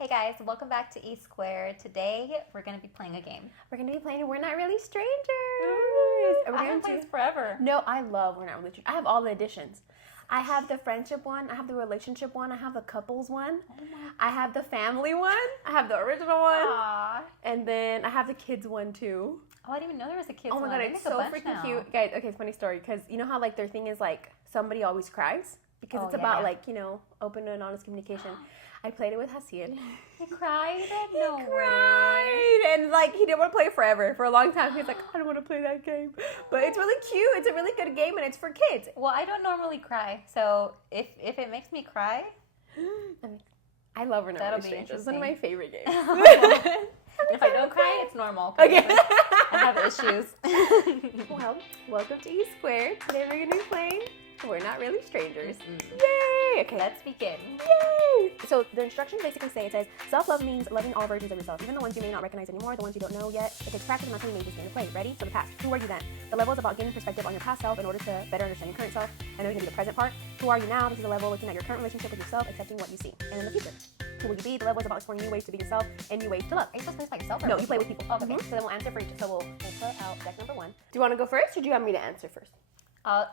Hey guys, welcome back to E Squared. Today we're going to be playing a game. We're going to be playing We're Not Really Strangers. I haven't played this forever. No, I love We're Not Really Strangers. I have all the editions. I have the friendship one. I have the relationship one. I have the couples one. I have the family one. I have the original one. Aww. And then I have the kids one too. Oh, I didn't even know there was a kids one. one. Oh my god, it's so freaking cute. Guys, okay, it's a funny story because you know how like their thing is like somebody always cries? Because it's about like, you know, open and honest communication. I played it with Hasian. He cried? No way. Cried. And like he didn't want to play it forever. For a long time, he was like, I don't want to play that game. But it's really cute. It's a really good game and it's for kids. Well, I don't normally cry. So if it makes me cry, I love We're Not Really Strangers. It's one of my favorite games. If I don't cry, it's normal. Okay. I have issues. Well, welcome to E Squared. Today we're going to be playing We're Not Really Strangers. Yay! Okay, let's begin. Yay! So the instructions basically say, it says, self-love means loving all versions of yourself, even the ones you may not recognize anymore, the ones you don't know yet. It takes practice and that's how you make this game to play. Ready? So the past. Who are you then? The level is about gaining perspective on your past self in order to better understand your current self. And then we can do the present part. Who are you now? This is a level looking at your current relationship with yourself, accepting what you see. And in the future. Who will you be? The level is about exploring new ways to be yourself and new ways to love. Are you supposed to play by yourself? No, you play with people. Oh, okay. So then we'll answer for each. So we'll put out deck number 1. Do you want to go first or do you want me to answer first?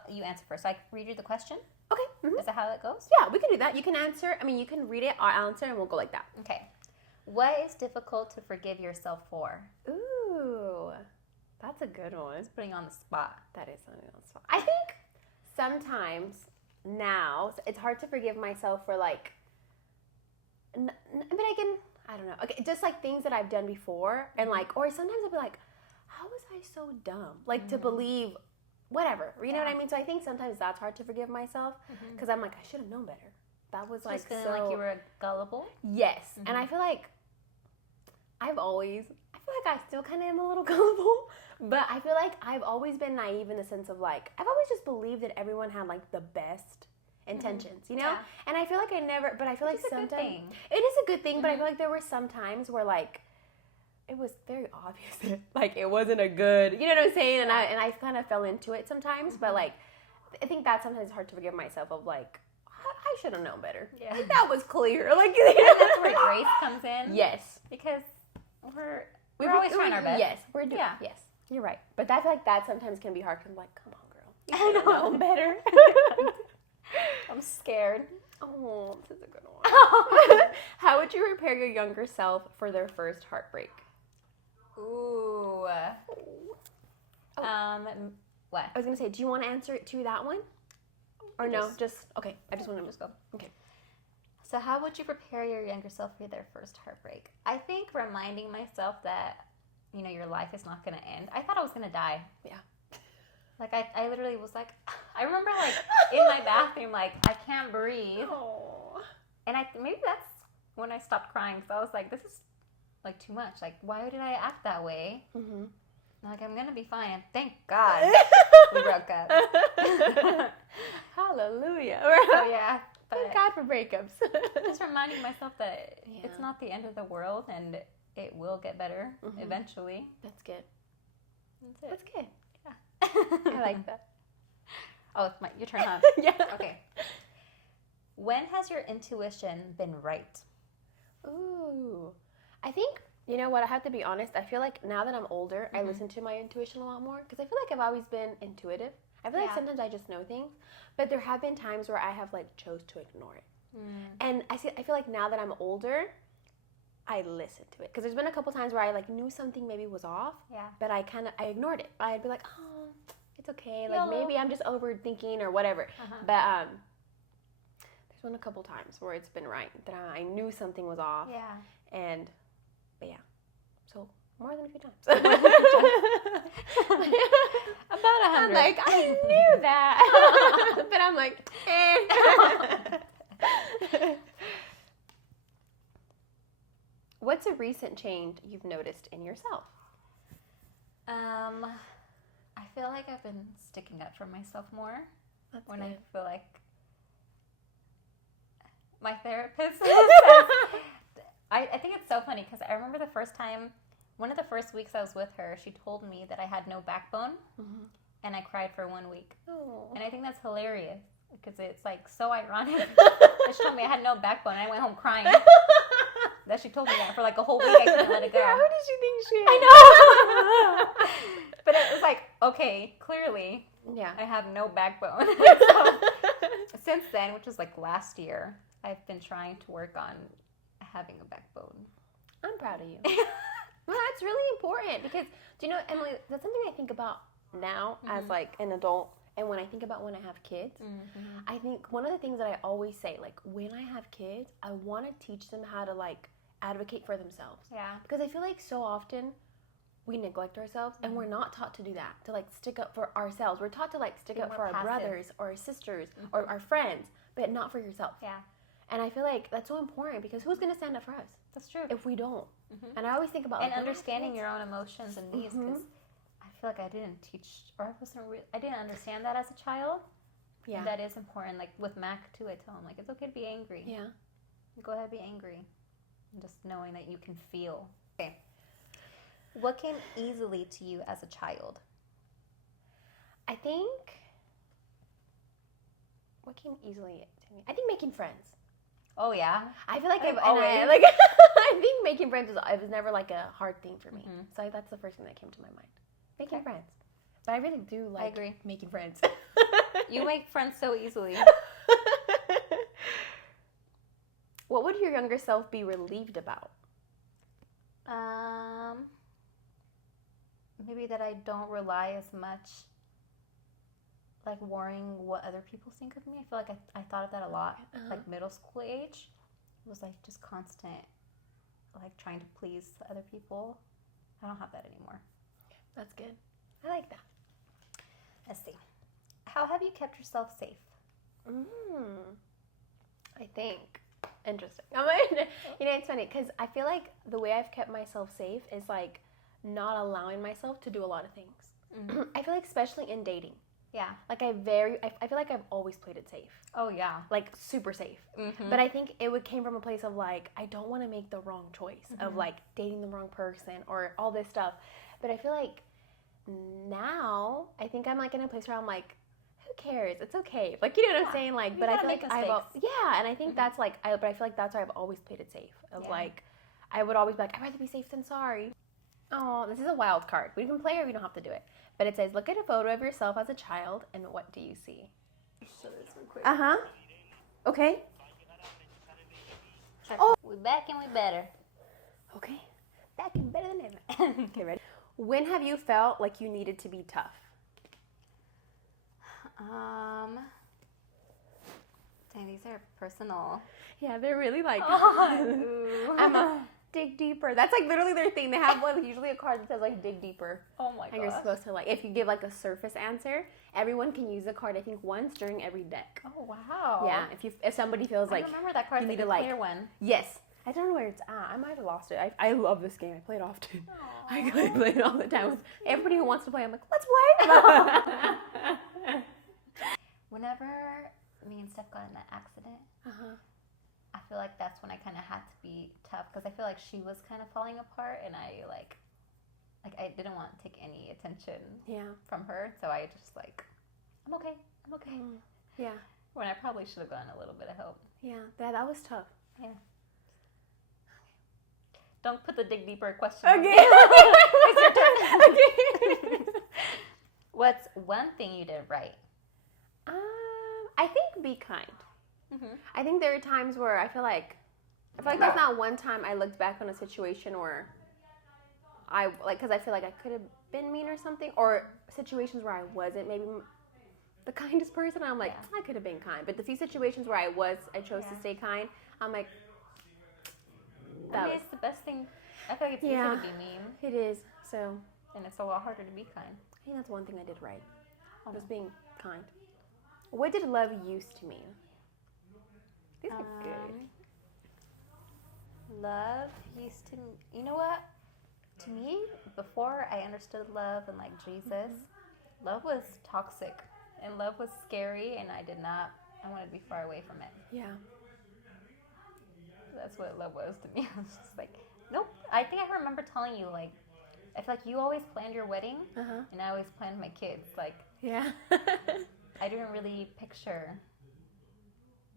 You answer first. So I read you the question? Okay. Is that how it goes? Yeah, we can do that. You can answer. I mean, you can read it, I'll answer, and we'll go like that. Okay. What is difficult to forgive yourself for? Ooh, that's a good one. It's putting you on the spot. That is something on the spot. I think sometimes now it's hard to forgive myself for like, but I don't know. Okay, just like things that I've done before, and like, or sometimes I'll be like, how was I so dumb? Like to believe whatever, you know what I mean? So I think sometimes that's hard to forgive myself because I'm like, I should have known better. That was like just feeling like you were gullible. Yes, and I feel like I still kind of am a little gullible, but I feel like I've always been naive in the sense of like I've always just believed that everyone had like the best intentions, you know? Yeah. And I feel like I feel like sometimes it is a good thing, but I feel like there were some times where like it was very obvious that like it wasn't a good, you know what I'm saying? And I kind of fell into it sometimes, but like I think that sometimes it's hard to forgive myself of like I should have known better. Yeah, like, that was clear. Like that's where grace comes in. Yes, because we're always trying our best. Yes, we're doing. Yeah. Yes, you're right. But I feel like that sometimes can be hard. Cause I'm like, come on, girl, you should have known better. I'm scared. Oh, this is a good one. How would you prepare your younger self for their first heartbreak? Ooh. What? I was gonna say, do you want to answer it to that one? Or no? Just okay. I just want to just go. Okay. So how would you prepare your younger self for their first heartbreak? I think reminding myself that, you know, your life is not going to end. I thought I was going to die. Yeah. Like, I literally was like, I remember, like, in my bathroom, like, I can't breathe. Oh. And maybe that's when I stopped crying. So I was like, this is, like, too much. Like, why did I act that way? Mm-hmm. Like, I'm going to be fine. And thank God we broke up. Hallelujah. So, yeah. But thank God for breakups. Just reminding myself that it's not the end of the world and it will get better eventually. That's good. That's it. That's good. Yeah. I like that. Oh, it's your turn, huh? Yeah. Okay. When has your intuition been right? Ooh. I think, you know what, I have to be honest. I feel like now that I'm older, I listen to my intuition a lot more because I feel like I've always been intuitive. I feel like sometimes I just know things, but there have been times where I have like chose to ignore it. And I feel like now that I'm older, I listen to it because there's been a couple times where I like knew something maybe was off, but I ignored it. I'd be like, oh, it's okay, like maybe I'm just overthinking or whatever. But there's been a couple times where it's been right that I knew something was off. But so more than a few times. About 100. I'm like, I knew that. But I'm like, What's a recent change you've noticed in yourself? I feel like I've been sticking up for myself more. That's when good. I feel like my therapist says, I think it's so funny because I remember the first time, one of the first weeks I was with her, she told me that I had no backbone, and I cried for 1 week. Oh. And I think that's hilarious because it's like so ironic. She told me I had no backbone, and I went home crying. that she told me that for like a whole week. I couldn't let it go. Yeah, who did she think she is? I know. But it was like, okay, clearly, Yeah. I have no backbone. So, since then, which was like last year, I've been trying to work on having a backbone. I'm proud of you. Well, that's really important because, do you know, Emily, that's something I think about now as like an adult, and when I think about when I have kids, I think one of the things that I always say, like when I have kids, I want to teach them how to like advocate for themselves. Yeah. Because I feel like so often we neglect ourselves and we're not taught to do that, to like stick up for ourselves. We're taught to like stick up for our brothers or our sisters or our friends, but not for yourself. Yeah. And I feel like that's so important because who's going to stand up for us? That's true. If we don't. And I always think about and understanding your own emotions and needs, because I feel like I didn't teach, or I didn't understand that as a child. Yeah. And that is important. Like with Mac too, I tell him like it's okay to be angry. Yeah. Go ahead, be angry. And just knowing that you can feel. Okay. What came easily to you as a child? I think what came easily to me? I think making friends. Oh yeah. I feel like I've always always- like I think making friends was never like a hard thing for me. So that's the first thing that came to my mind. Making friends. But I really do like agree. making friends. You make friends so easily. What would your younger self be relieved about? Maybe that I don't rely as much, like worrying what other people think of me. I feel like I thought of that a lot, like middle school age. It was like just constant, like trying to please other people. I don't have that anymore. That's good. I like that. Let's see. How have you kept yourself safe? I think interesting. It's funny because I feel like the way I've kept myself safe is like not allowing myself to do a lot of things. I feel like especially in dating. Yeah. Like I feel like I've always played it safe. Oh yeah. Like super safe. But I think it came from a place of like I don't want to make the wrong choice of like dating the wrong person or all this stuff. But I feel like now I think I'm like in a place where I'm like, who cares? It's okay. Like, you know what I'm saying? Like, but I feel like and I think that's like, but I feel like that's why I've always played it safe. Of like, I would always be like, I'd rather be safe than sorry. Oh, this is a wild card. We can play or we don't have to do it. But it says, look at a photo of yourself as a child and what do you see? Show this real quick. Okay. We back and we better. Okay. Back and better than ever. Okay, ready? When have you felt like you needed to be tough? Dang, these are personal. Yeah, they're really like, Ooh. I'm a dig deeper. That's like literally their thing. They have one, usually a card that says like dig deeper. Oh my god. And you're supposed to like, if you give like a surface answer, everyone can use the card I think once during every deck. Oh wow. Yeah, if somebody feels like I remember that card. you Like need the to like clear one. yes. I don't know where it's at. I might have lost it. I love this game. I play it often. I play it all the time. With everybody who wants to play, I'm like, let's play. Whenever me and Steph got in that accident, I feel like that's when I kind of had to be tough because I feel like she was kind of falling apart, and I like I didn't want to take any attention from her, so I just like, I'm okay. Yeah. When I probably should have gotten a little bit of help. Yeah, that was tough. Yeah. Don't put the dig deeper question. Okay. It's your turn. Okay. What's one thing you did right? I think be kind. I think there are times where I feel like there's not one time I looked back on a situation where I like, because I feel like I could have been mean or something, or situations where I wasn't maybe the kindest person. I'm like, I could have been kind, but the few situations where I chose to stay kind. I'm like, it's the best thing. I feel like it's easy to be mean. It is. So, and it's a lot harder to be kind. I think that's one thing I did right. Just being kind. What did love used to mean? These are good. Love used to, you know what? To me, before I understood love and like Jesus, love was toxic and love was scary, and I wanted to be far away from it. Yeah. That's what love was to me. I was just like, nope. I think I remember telling you, like, I feel like you always planned your wedding, and I always planned my kids. Like, yeah. I didn't really picture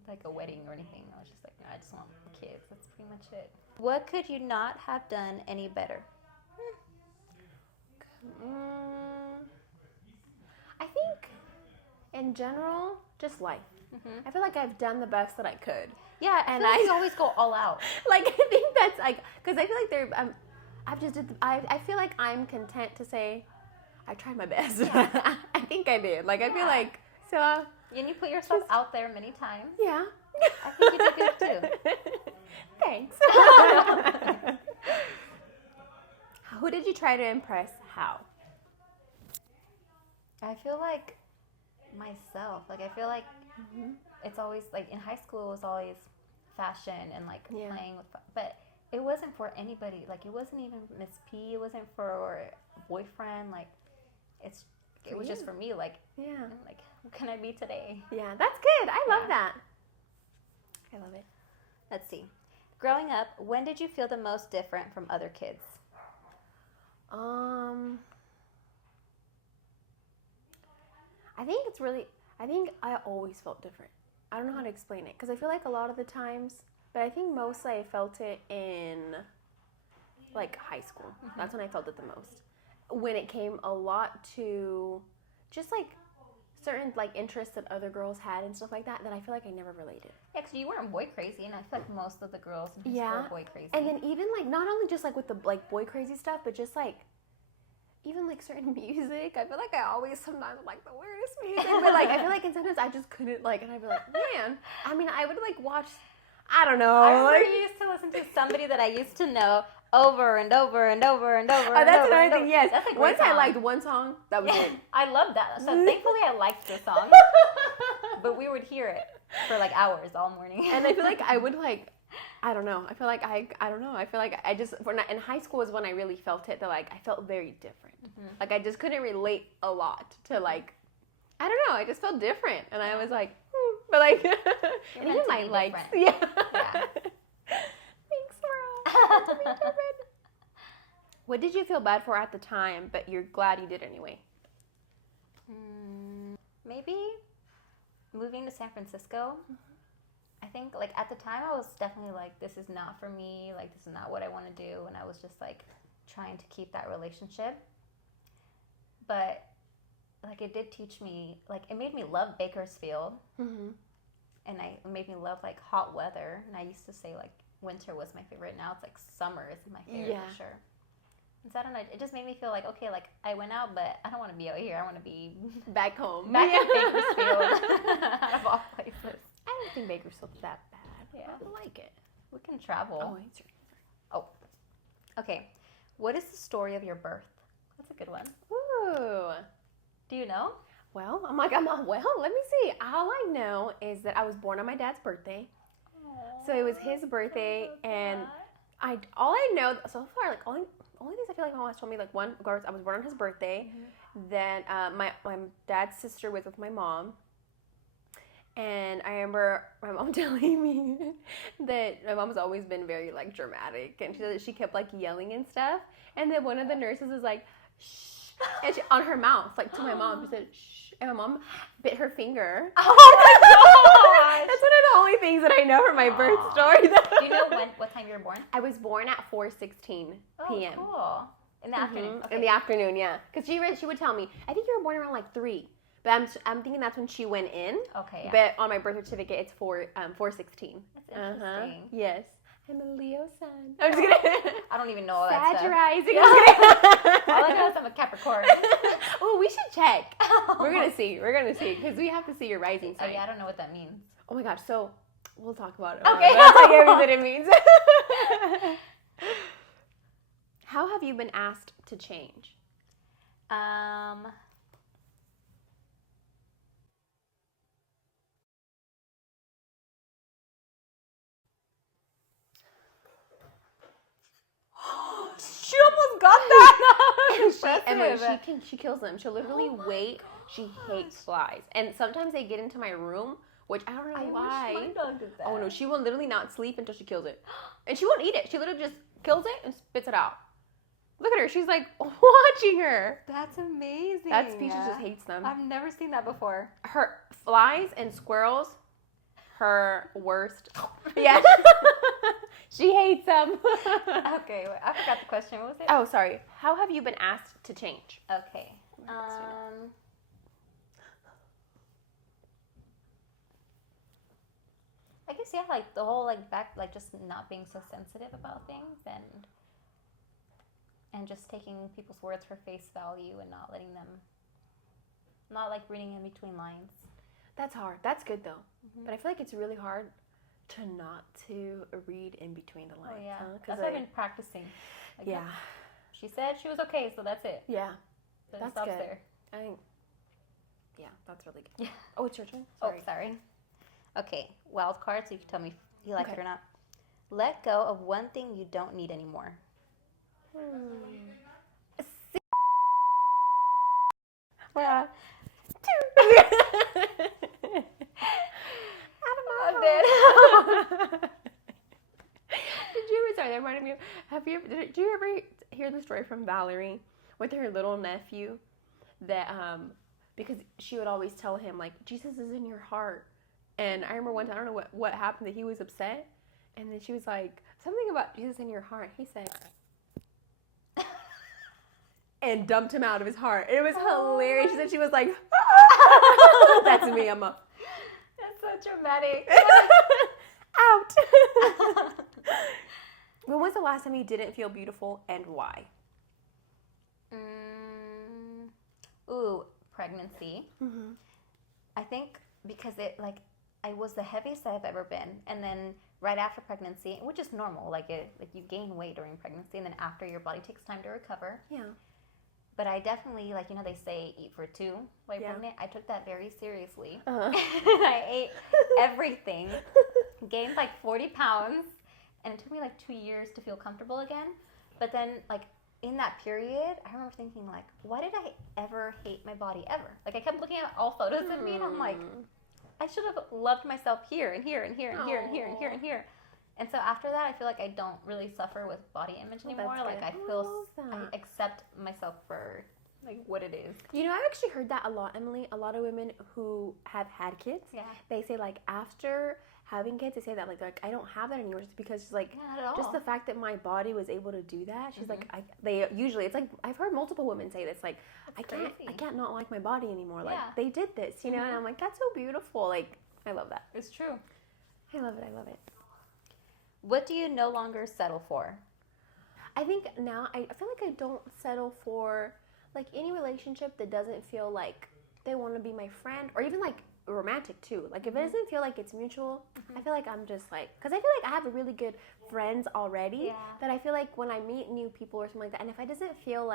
like a wedding or anything. I was just like, no, I just want kids. That's pretty much it. What could you not have done any better? I think, in general, just life. Mm-hmm. I feel like I've done the best that I could. Yeah, and I always go all out. Like, I think that's like, because I feel like I feel like I'm content to say, I tried my best. Yeah. I think I did. Like, I feel like, so. And you put yourself out there many times. Yeah. I think you did good too. Thanks. Who did you try to impress? How? I feel like myself. Like, I feel like it's always, like, in high school, it was always fashion and, like, playing with, but it wasn't for anybody. Like, it wasn't even Miss P. It wasn't for a boyfriend. Like, it was just for me. Like, like, what can I be today? Yeah, that's good. I love that. I love it. Let's see. Growing up, when did you feel the most different from other kids? I think I always felt different. I don't know how to explain it, because I feel like a lot of the times, but I think mostly I felt it in, like, high school. Mm-hmm. That's when I felt it the most. When it came a lot to just, like, certain, like, interests that other girls had and stuff like that I feel like I never related. Yeah, because you weren't boy crazy, and I feel like most of the girls in high school were boy crazy. And then even, like, not only just, like, with the, like, boy crazy stuff, but just, like, even, like, certain music. I feel like I always sometimes like the weirdest music. But, like, I feel like sometimes I just couldn't, like, and I'd be like, man. I mean, I would, like, watch, I don't know. I remember you used to listen to somebody that I used to know over and over and over and over. Oh, that's another thing, yes. That's, like, once I liked one song, that was it. I love that. So thankfully I liked the song. But we would hear it for, like, hours all morning. And I feel like I would, like, I don't know. I feel like I don't know. I feel like I just, in high school is when I really felt it, that, like, I felt very different. Mm-hmm. Like, I just couldn't relate a lot to, like, I don't know. I just felt different. And I was like, but, like, and even my likes. Yeah. Thanks, Laura. What did you feel bad for at the time, but you're glad you did anyway? Maybe moving to San Francisco. Mm-hmm. I think, like, at the time, I was definitely like, this is not for me. Like, this is not what I want to do. And I was just, like, trying to keep that relationship. But, like, it did teach me, like, it made me love Bakersfield. Mm-hmm. And it made me love, like, hot weather. And I used to say, like, winter was my favorite. Now it's, like, summer is my favorite for sure. And so, I don't know. It just made me feel like, okay, like, I went out, but I don't want to be out here. I want to be back home. Back in Bakersfield. Out of all places. I don't think Bakersfield's that bad. Yeah. I like it. We can travel. Oh, it's right. Oh. Okay. What is the story of your birth? That's a good one. Ooh. Do you know? Well, let me see. All I know is that I was born on my dad's birthday. Aww, so it was his birthday, and all I know so far, like, only things I feel like my mom has told me, like, one, of course, I was born on his birthday. Mm-hmm. Then my dad's sister was with my mom. And I remember my mom telling me that my mom's always been very, like, dramatic. And she said that she kept, like, yelling and stuff. And then one of the nurses was like, shh. And she, on her mouth, like, to my mom, she said, shh. And my mom bit her finger. Oh, my gosh. That's one of the only things that I know from my birth story. Do you know what time you were born? I was born at 4:16 p.m. Cool. In the afternoon. Okay. In the afternoon, yeah. Because she would tell me, I think you were born around, like, 3. But I'm thinking that's when she went in. Okay. Yeah. But on my birth certificate, it's 4:16. That's interesting. Yes. I'm a Leo sun. I'm just kidding. I don't even know all that stuff. Rising. All I know is I'm a Capricorn. Oh, we should check. We're gonna see because we have to see your rising sign. Oh yeah, I don't know what that means. Oh my gosh. So we'll talk about it. Okay. I'll tell you everything it means. How have you been asked to change? She almost got that. She kills them. She'll literally wait. She hates flies, and sometimes they get into my room, which I don't know why. Wish my dog did that. Oh no, she will literally not sleep until she kills it, and she won't eat it. She literally just kills it and spits it out. Look at her. She's like watching her. That's amazing. That species just hates them. I've never seen that before. Her flies and squirrels, her worst. Yeah. She hates them. Okay, wait, I forgot the question. What was it? Oh, sorry. How have you been asked to change? Okay. I guess yeah, like the whole just not being so sensitive about things and just taking people's words for face value and not letting them, not like reading in between lines. That's hard. That's good though. Mm-hmm. But I feel like it's really hard to not to read in between the lines. Oh yeah, huh? that's what I've been practicing. Like, yeah. She said she was okay, so that's it. Yeah. Then that's stops good. there. I think. Yeah, that's really good. Yeah. Oh, it's your turn. Sorry. Oh, sorry. Okay, wild card. So you can tell me if you like it or not. Let go of one thing you don't need anymore. Well, Sorry, that reminded me of, did you ever hear the story from Valerie with her little nephew that, because she would always tell him, like, Jesus is in your heart. And I remember one time, I don't know what happened, that he was upset. And then she was like, something about Jesus in your heart. He said, and dumped him out of his heart. It was hilarious. She said she was like, that's me, Emma. That's so dramatic. Out. When was the last time you didn't feel beautiful and why? Ooh, pregnancy. Mm-hmm. I think because it I was the heaviest I've ever been, and then right after pregnancy, which is normal, like you gain weight during pregnancy, and then after your body takes time to recover. Yeah. But I definitely, they say eat for two while you're pregnant. I took that very seriously. Uh-huh. I ate everything, gained 40 pounds, and it took me 2 years to feel comfortable again. But then, in that period, I remember thinking, why did I ever hate my body ever? I kept looking at all photos of me, and I'm like, I should have loved myself here and here and here and here and here and here and here. And so after that, I feel like I don't really suffer with body image anymore. I accept myself for what it is. You know, I've actually heard that a lot, Emily. A lot of women who have had kids, they say after having kids, they say that I don't have that anymore, just because she's just the fact that my body was able to do that. She's they usually, it's I've heard multiple women say this, I can't not like my body anymore. They did this, you know, and I'm that's so beautiful. I love that. It's true. I love it. I love it. What do you no longer settle for? I think now I feel like I don't settle for any relationship that doesn't feel like they want to be my friend, or even romantic too. If it doesn't feel like it's mutual, I feel like I'm just because I feel like I have really good friends already that I feel like when I meet new people or something like that, and if it doesn't feel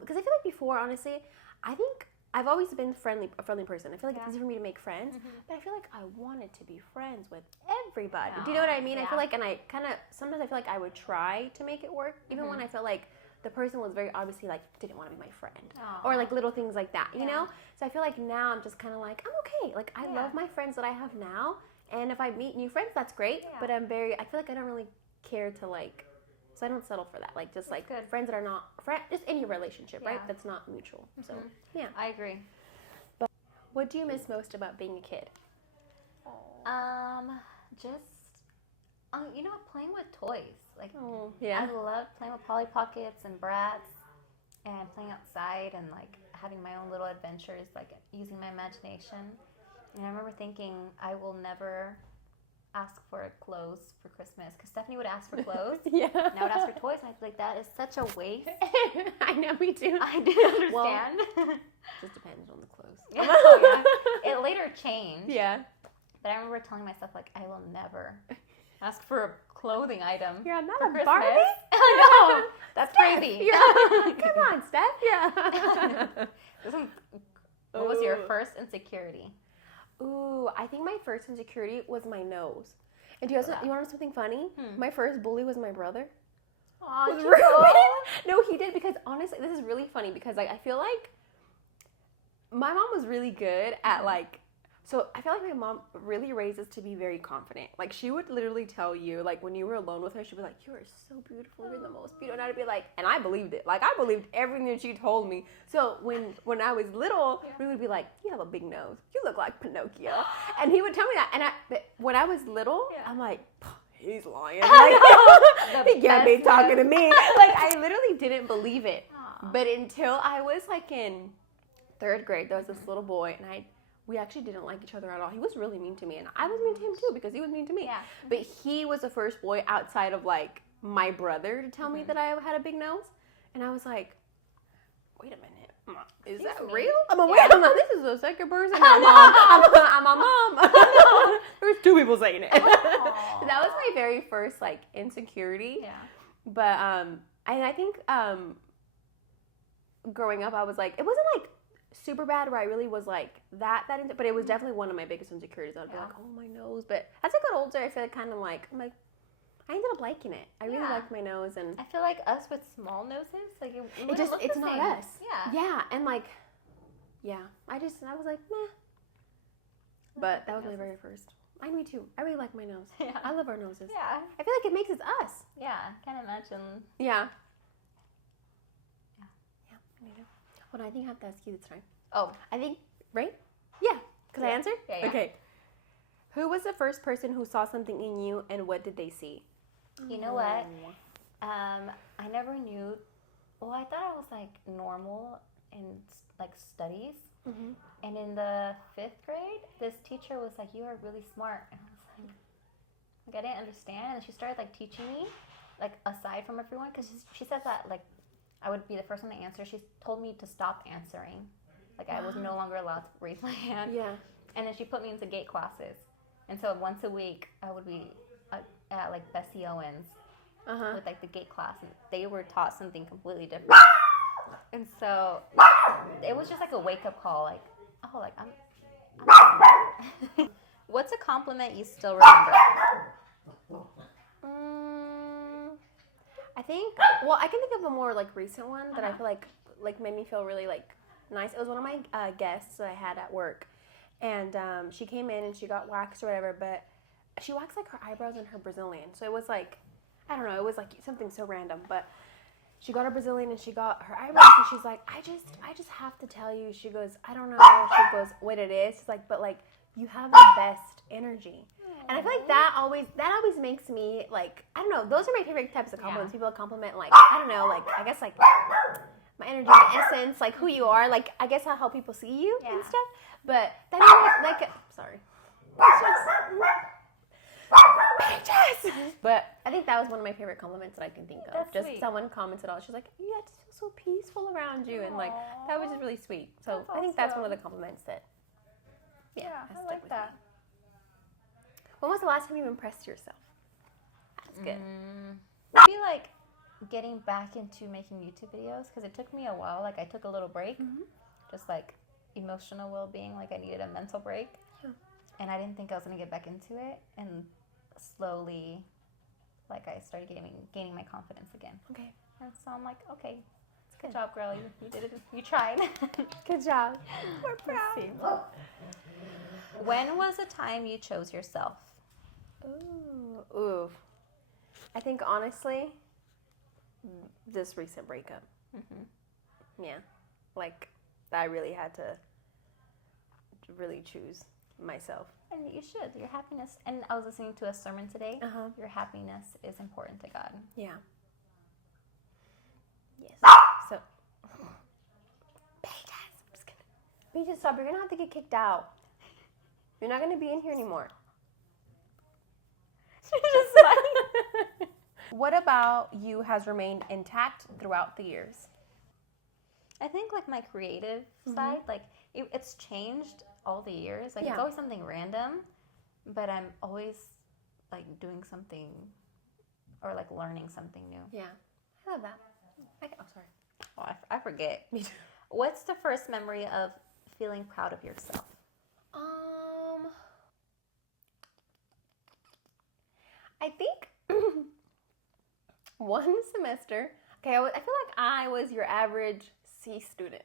because I feel like before, honestly, I think I've always been a friendly person. I feel like it's easy for me to make friends, but I feel like I wanted to be friends with everybody. Do you know what I mean? I feel and I kind of, sometimes I feel like I would try to make it work, even when I felt like the person was very obviously didn't want to be my friend. Or little things like that, you know? So I feel like now I'm just kind of I'm okay. I love my friends that I have now, and if I meet new friends, that's great, but I feel like I don't really care to so I don't settle for that. Just friends that are not just any relationship, right? That's not mutual. So yeah, I agree. But what do you miss most about being a kid? Playing with toys. I love playing with Polly Pockets and Bratz, and playing outside and having my own little adventures, using my imagination. And I remember thinking, I will never ask for clothes for Christmas, because Stephanie would ask for clothes. And I would ask for toys, and I'd be like, that is such a waste. I know, me too. I didn't understand. Well, just depends on the clothes. It later changed. Yeah. But I remember telling myself, I will never ask for a clothing item. You're not for a Christmas. Barbie? I know. That's Steph, crazy. Come on, Steph. Yeah. What was your first insecurity? Ooh, I think my first insecurity was my nose. And you want to know something funny? My first bully was my brother. Aw, No, he did, because honestly, this is really funny, because I feel like my mom was really good at so I feel like my mom really raised us to be very confident. She would literally tell you, when you were alone with her, she'd be like, you are so beautiful, you're the most beautiful. And I'd be and I believed it. I believed everything that she told me. So when I was little, we would be like, you have a big nose. You look like Pinocchio. And he would tell me that. And when I was little, I'm like, he's lying. Like, he can't be talking to me. Like, I literally didn't believe it. Aww. But until I was like in 3rd grade, there was this little boy, and we actually didn't like each other at all. He was really mean to me, and I was mean to him too because he was mean to me. Yeah. But he was the first boy outside of like my brother to tell me that I had a big nose, and I was like, wait a minute. Is that real? I'm like, wait a minute, this is the second person. I'm a mom. There's 2 people saying it. So that was my very first like insecurity. Yeah. But and I think growing up, I was like, it wasn't like super bad where I really was like that but it was definitely one of my biggest insecurities. I'd be like, oh, my nose. But as I got older, I feel kind of like I'm like. I ended up liking it. I really liked my nose, and I feel like us with small noses, like it's not us. Yeah, and like, I was like, meh. But that was my very first. Me too. I really like my nose. Yeah. I love our noses. Yeah. I feel like it makes us. Yeah, can't imagine. Yeah. Hold on, I think I have to ask you this time. Oh, I think, right? Yeah. Could I answer? Yeah. Okay. Who was the first person who saw something in you, and what did they see? You know what? I never knew. Well, I thought I was like normal in like studies. Mm-hmm. And in the 5th grade, this teacher was like, "You are really smart," and I was like I didn't understand. And she started like teaching me, like aside from everyone, because she said that like I would be the first one to answer. She told me to stop answering, like I was no longer allowed to raise my hand. Yeah. And then she put me into gate classes, and so once a week I would be at like Bessie Owens with like the gate class, and they were taught something completely different. And so it was just like a wake up call, like, oh, like I'm What's a compliment you still remember? I think, well, I can think of a more like recent one that I feel like made me feel really like nice. It was one of my guests that I had at work, and she came in and she got waxed or whatever, but she waxed like her eyebrows and her Brazilian. So it was like, I don't know, it was like something so random, but she got her Brazilian and she got her eyebrows, and she's like, I just have to tell you. She goes, I don't know. She goes, what it is. She's like, but like, you have the best energy. Aww. And I feel like that always makes me like, I don't know, those are my favorite types of compliments. People compliment like, I don't know, like, I guess like my energy, my essence, like who you are, like I guess how people see you and stuff. But that made me like, sorry. Bitches! But I think that was one of my favorite compliments that I can think of. That's just sweet. Someone commented on it. She's like, you had to feel so peaceful around you. Aww. And like, that was just really sweet. So I think that's one of the compliments that, I like that. When was the last time you impressed yourself? That's good. I feel like getting back into making YouTube videos, because it took me a while. Like, I took a little break. Mm-hmm. Just like emotional well-being. Like, I needed a mental break. Yeah. And I didn't think I was going to get back into it. And slowly, like, I started gaining my confidence again. Okay. And so I'm like, okay, good job, girl. You did it. You tried. Good job. We're proud. When was the time you chose yourself? Ooh. I think, honestly, this recent breakup. Mm-hmm. Yeah. Like, I really had to really choose myself. And you should. Your happiness. And I was listening to a sermon today. Your happiness is important to God. Yeah. Yes. So, we just stop. You're gonna have to get kicked out. You're not gonna be in here anymore. What about you has remained intact throughout the years? I think like my creative side, like it's changed all the years. Like it's always something random, but I'm always like doing something or like learning something new. Yeah, I love that. Sorry. Oh, I forget. Me too. What's the first memory of feeling proud of yourself? I think one semester. Okay, I feel like I was your average C student.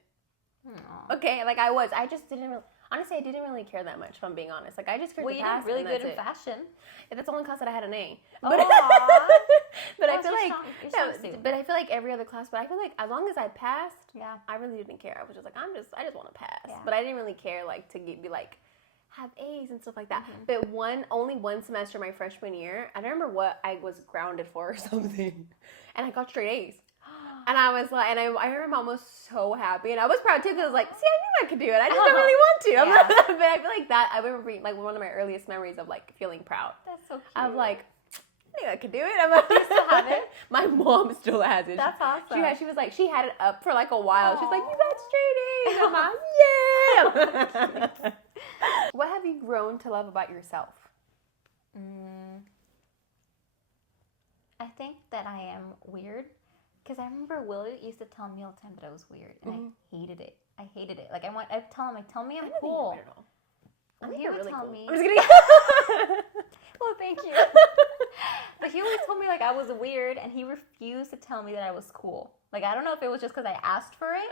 Aww. Okay, like I was. I just didn't really. Honestly, I didn't really care that much, if I'm being honest. Like, I just cared to pass. Well, you did really good in fashion. Yeah, that's the only class that I had an A. But, but I feel like, but I feel like every other class. But I feel like as long as I passed, I really didn't care. I was just like, I just want to pass. Yeah. But I didn't really care, like, to be like, have A's and stuff like that. But only one semester my freshman year, I don't remember what I was grounded for or something, and I got straight A's. And I was like, and I remember my mom was so happy, and I was proud too, because I was like, see, I knew I could do it. I just don't really want to. But I feel like that, I remember like one of my earliest memories of like feeling proud. That's so cute. I was like, I knew I could do it. I'm like, do you still have it? My mom still has it. That's awesome. She was like, she had it up for like a while. She's like, you got straight A's. I'm like, yeah. What have you grown to love about yourself? I think that I am weird. Because I remember Willie used to tell me all the time that I was weird. And I hated it. Like, I'd tell him, like, tell me I'm cool. I think he would really tell cool. me. I'm just kidding. Well, thank you. But he always told me, like, I was weird. And he refused to tell me that I was cool. Like, I don't know if it was just because I asked for it.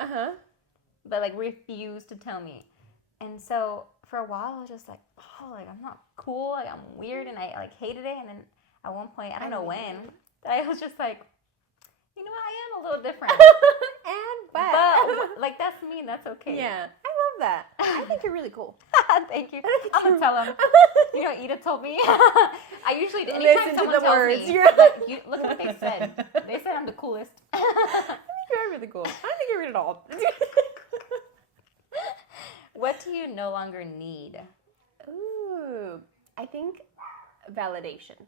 But, like, refused to tell me. And so, for a while, I was just like, oh, like, I'm not cool. Like, I'm weird. And I, like, hated it. And then at one point, I don't know when, I was just like, you know what? I am a little different. But like, that's me and that's okay. Yeah. I love that. I think you're really cool. Thank you. I'm going to tell him. You know what Ida told me? I usually do. Anytime someone tells me, like, look at what they said. They said I'm the coolest. I think you're really cool. I don't think you're weird at all. What do you no longer need? Ooh. I think validation.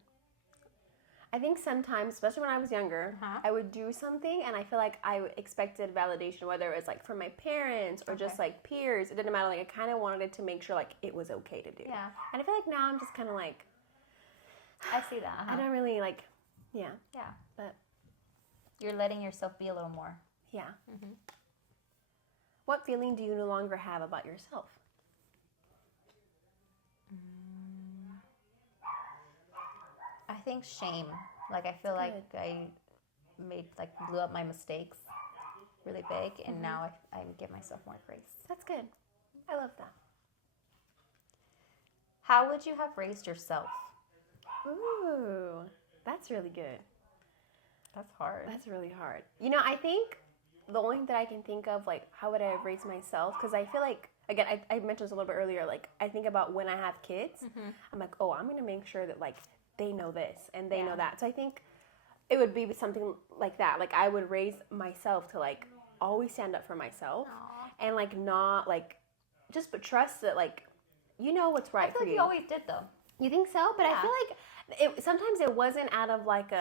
I think sometimes, especially when I was younger, I would do something and I feel like I expected validation, whether it was like from my parents or just like peers. It didn't matter. Like, I kind of wanted it to make sure like it was okay to do. Yeah. And I feel like now I'm just kind of like, I see that. I don't really like, yeah. But you're letting yourself be a little more. Yeah. What feeling do you no longer have about yourself? I think shame. Like, I feel like I blew up my mistakes really big, and now I give myself more grace. That's good. I love that. How would you have raised yourself? Ooh, that's really good. That's hard. That's really hard. You know, I think the only thing that I can think of, like, how would I have raised myself? Because I feel like, again, I mentioned this a little bit earlier, like, I think about when I have kids, I'm like, oh, I'm going to make sure that, like, they know this and they know that. So I think it would be something like that. Like, I would raise myself to, like, always stand up for myself. And, like, not, like, just but trust that, like, you know what's right for you. I feel like you always did, though. You think so? But I feel like sometimes it wasn't out of, like,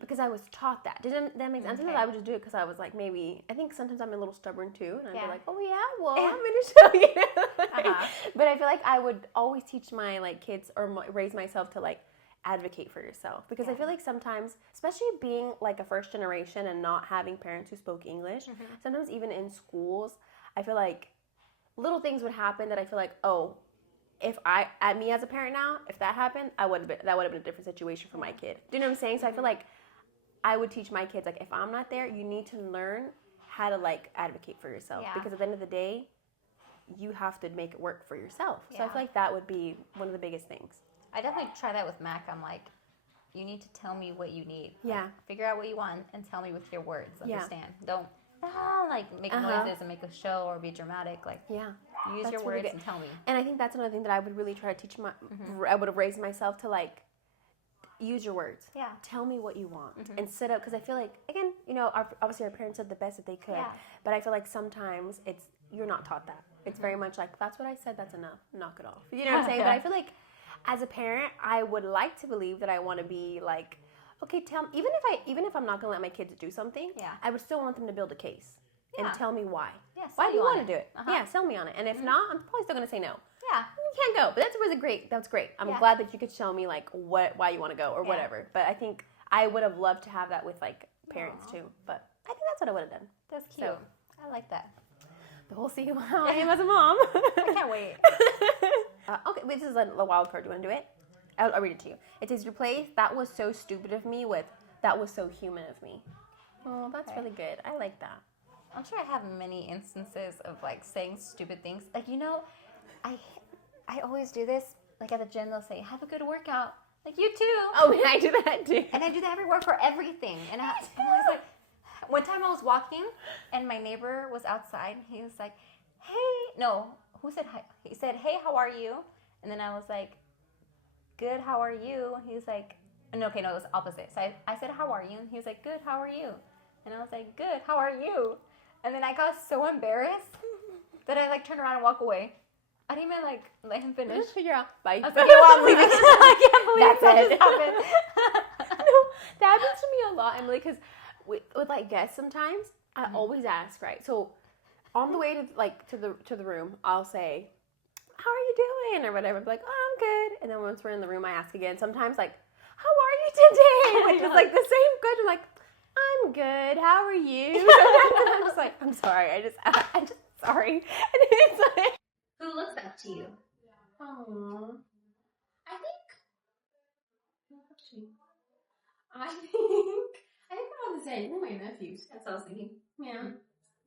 because I was taught that. Didn't that make sense? Sometimes I would just do it because I was like, maybe, I think sometimes I'm a little stubborn too. And I'd be like, oh yeah, well, I'm going to show you. But I feel like I would always teach my like kids or raise myself to like advocate for yourself. Because I feel like sometimes, especially being like a first generation and not having parents who spoke English, sometimes even in schools, I feel like little things would happen that I feel like, oh, if me as a parent now, if that happened, that would have been a different situation for my kid. Do you know what I'm saying? So I feel like I would teach my kids, like, if I'm not there, you need to learn how to, like, advocate for yourself. Yeah. Because at the end of the day, you have to make it work for yourself. Yeah. So I feel like that would be one of the biggest things. I definitely try that with Mac. I'm like, you need to tell me what you need. Yeah. Like, figure out what you want and tell me with your words. Understand. Don't, like, make noises and make a show or be dramatic. Like, use your words and tell me. And I think that's another thing that I would really try to teach I would have raised myself to, like, use your words. Yeah. Tell me what you want. Instead of, because I feel like, again, you know, obviously our parents did the best that they could. Yeah. But I feel like sometimes you're not taught that. It's very much like, that's what I said, that's enough. Knock it off. You know what I'm saying? But I feel like as a parent, I would like to believe that I want to be like, okay, tell me, even if I'm not going to let my kids do something, I would still want them to build a case and tell me why. Yeah, why do you want to do it? Yeah, sell me on it. And if not, I'm probably still going to say no. Yeah, you can't go. But that's great. I'm glad that you could show me like why you want to go or whatever. But I think I would have loved to have that with like parents too. But I think that's what I would have done. That's cute. So, I like that. But we'll see how I am as a mom. I can't wait. Okay, this is a wild card. Do you want to do it? I'll read it to you. It says, replace "that was so stupid of me" with "that was so human of me." Oh, that's really good. I like that. I'm sure I have many instances of like saying stupid things. Like, you know, I always do this. Like at the gym, they'll say, "Have a good workout." Like, you too. Oh, yeah, I do that too. And I do that everywhere for everything. And I was like, one time I was walking, and my neighbor was outside. And he was like, "Hey," no, who said hi? He said, hey, how are you? And then I was like, good, how are you? He was like, no, okay, no, it was opposite. So I said, how are you? And he was like, good, how are you? And I was like, good, how are you? And then I got so embarrassed that I like turned around and walked away. I didn't even like let him finish. Yeah, bye. I was like, okay, well, I'm leaving. I can't believe that just happened. No, that happens to me a lot, Emily, because with like guests sometimes, I always ask, right? So on the way to the room, I'll say, how are you doing? Or whatever. I'll be like, oh, I'm good. And then once we're in the room, I ask again. Sometimes like, how are you today? Like it's like the same good. I'm like, I'm good. How are you? Sometimes I'm just like, I'm sorry. I just sorry. And it's like, who looks up to you? oh, I think they're all the same. They're my nephews. That's what I was thinking. Yeah.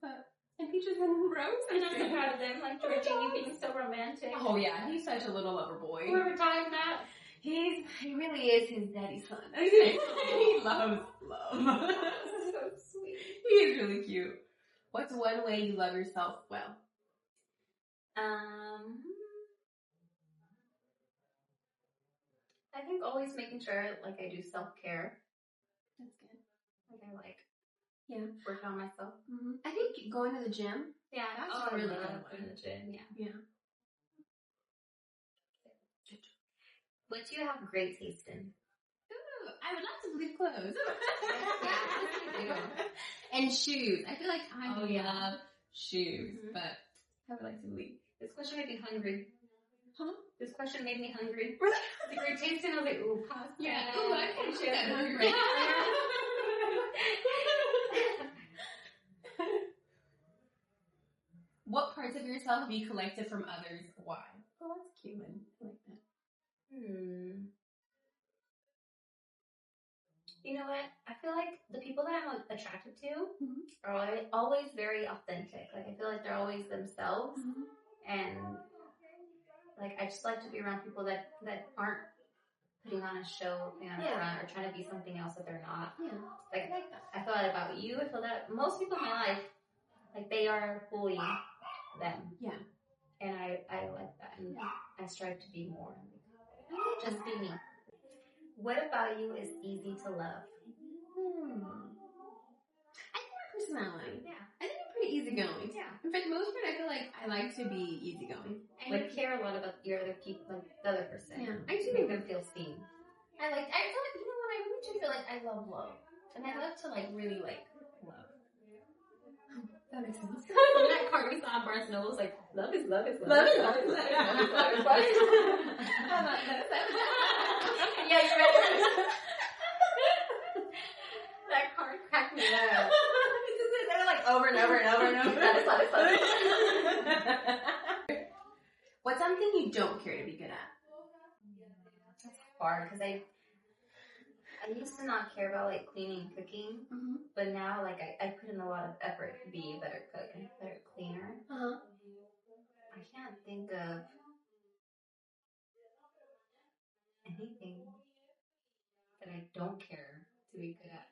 But and Peaches and Rose. And I'm so proud of them. Like Georgie, you being so romantic. Oh yeah, he's such a little lover boy. We were talking about. He really is his daddy's son. He loves love. So sweet. He is really cute. What's one way you love yourself well? I think always making sure like I do self-care. That's good. Like I like working on myself. Mm-hmm. I think going to the gym. Yeah, that's a really good one. Going to the gym. Yeah. Yeah. What do you have great taste in? Ooh, I would like to believe clothes. Yeah, and shoes. I feel like I love shoes, but I would like to believe. This question made me hungry. Huh? This question made me hungry. The great taste in, I was like, ooh, pasta. Yeah, ooh, I can share that hungry right now. What parts of yourself have you collected from others? Why? Oh, that's cute. I like that. You know what? I feel like the people that I'm attracted to are always very authentic. Like, I feel like they're always themselves. And, like, I just like to be around people that aren't putting on a show, putting on a front, or trying to be something else that they're not. Yeah. Like, I feel that about you. I feel that most people in my life, like, they are fully them. Yeah. And I like that. And I strive to be more. Just be me. What about you is easy to love? I think my personality. Yeah. I think I'm pretty easygoing. Yeah. For the most part, I feel like I like to be easygoing. And like, you care a lot about your other people, like the other person. Yeah. I do make them feel seen. I feel like, you know what, I really do feel like I love love. And I love to like really like love. That makes sense. When that card we saw at Barnes & Noble was like, love is love is love. Love is love is love. How about that? Yeah, you ready? That card cracked me up. They're like over and over and over and over. That is love is love. What's something you don't care to be good at? That's hard because I used to not care about like cleaning and cooking, but now like I put in a lot of effort to be a better cook and a better cleaner. I can't think of anything that I don't care to be good at.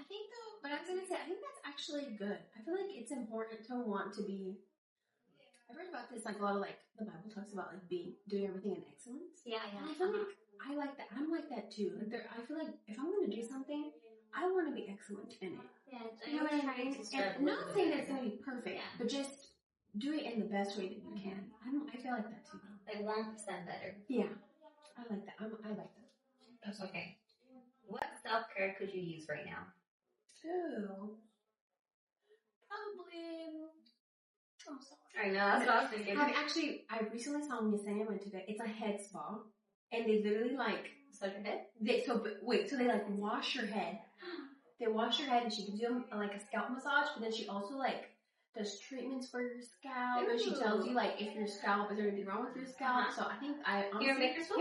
I think though, but I was gonna say, I think that's actually good. I feel like it's important to want to be. I've read about this, like a lot of like the Bible talks about like doing everything in excellence. Yeah. And I feel like I like that. I'm like that too. Like I feel like if I'm gonna do something, I want to be excellent in it. Yeah, you know what I mean? And not saying that it's gonna be perfect, but just do it in the best way that you can. I feel like that too. Like 1% better. Yeah, I like that. I like that. That's okay. What self-care could you use right now? Ooh, probably. Oh, sorry. I know, that's what I was thinking. I recently saw on Yesenia, I went to it's a head spa, and they literally like massage your head. So they like wash your head. They wash your head, and she gives you like a scalp massage, but then she also like does treatments for your scalp, and she tells you like if your scalp is there anything wrong with your scalp. So I think You're in Bakersfield.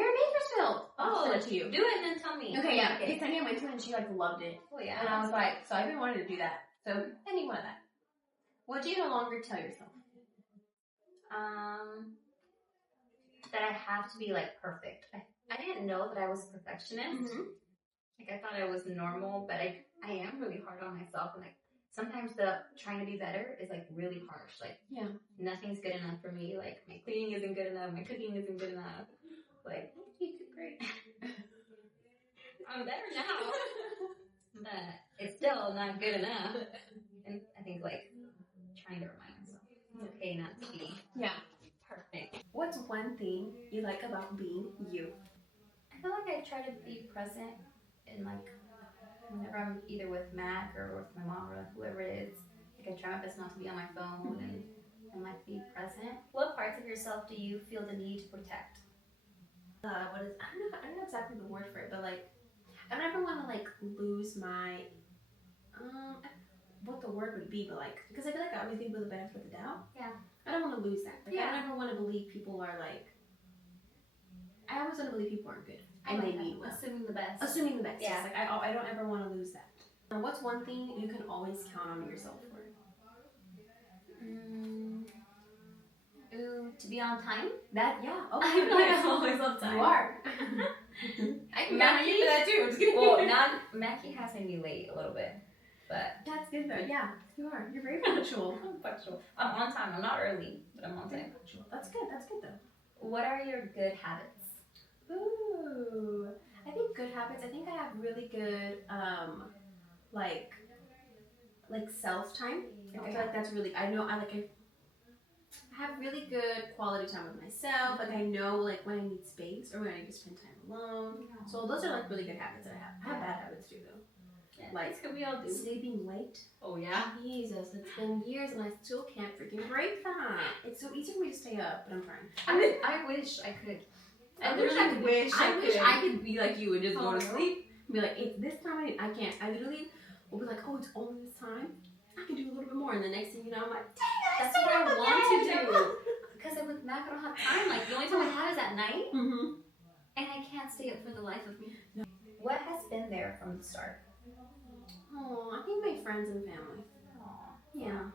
I'll send it to you. Do it and then tell me. Okay, yeah. Yesenia went to it, and she like loved it. Oh yeah. And I was like, so I've been wanting to do that. So any one of that. What do you no longer tell yourself? That I have to be like perfect. I didn't know that I was a perfectionist. Like I thought I was normal, but I am really hard on myself, and like sometimes the trying to be better is like really harsh. Like, nothing's good enough for me. Like, my cleaning isn't good enough. My cooking isn't good enough. Like, you did great. I'm better now. But it's still not good enough. And I think, like, trying to remind myself it's okay not to be perfect. What's one thing you like about being you? I feel like I try to be present in, like, whenever I'm either with Mac or with my mom or whoever it is. Like, I try my best not to be on my phone and like be present. What parts of yourself do you feel the need to protect? I don't know exactly the word for it, but like, I don't ever want to like lose my, what the word would be, but like, because I feel like I always give people the benefit of the doubt. Yeah. I don't want to lose that. Like, I don't ever want to believe people are like, I always want to believe people aren't good and they mean well. Assuming the best. Assuming the best. Yeah. Yes. Like, I don't ever want to lose that. What's one thing you can always count on yourself for? To be on time? That, yeah. Oh, I feel like I'm always on time. You are. I can count on you for that too. I'm just kidding. Well, Mackie has made me late a little bit, but that's good though. Yeah, you are. You're very punctual. I'm punctual. I'm on time. I'm not early, but I'm on time. That's good. That's good though. What are your good habits? Ooh, I think good habits. I think I have really good, like self time. I feel like that's really. I have really good quality time with myself. Like I know like when I need space or when I need to spend time alone. So those are like really good habits that I have. I have bad habits too though. Yeah, like we all do. Sleeping late. Oh yeah. Jesus, it's been years and I still can't freaking break that. It's so easy for me to stay up, but I'm trying. I wish I could. I wish I could be like you and just go to sleep. Be like, it's this time. I can't. I literally will be like, oh, it's only this time. I can do a little bit more, and the next thing you know, I'm like, dang, that's what I want to do. Because with Mac, I don't have time. Like the only time I have is at night, and I can't stay up for the life of me. No. What has been there from the start? Oh, I think my friends and family. Aww. Yeah.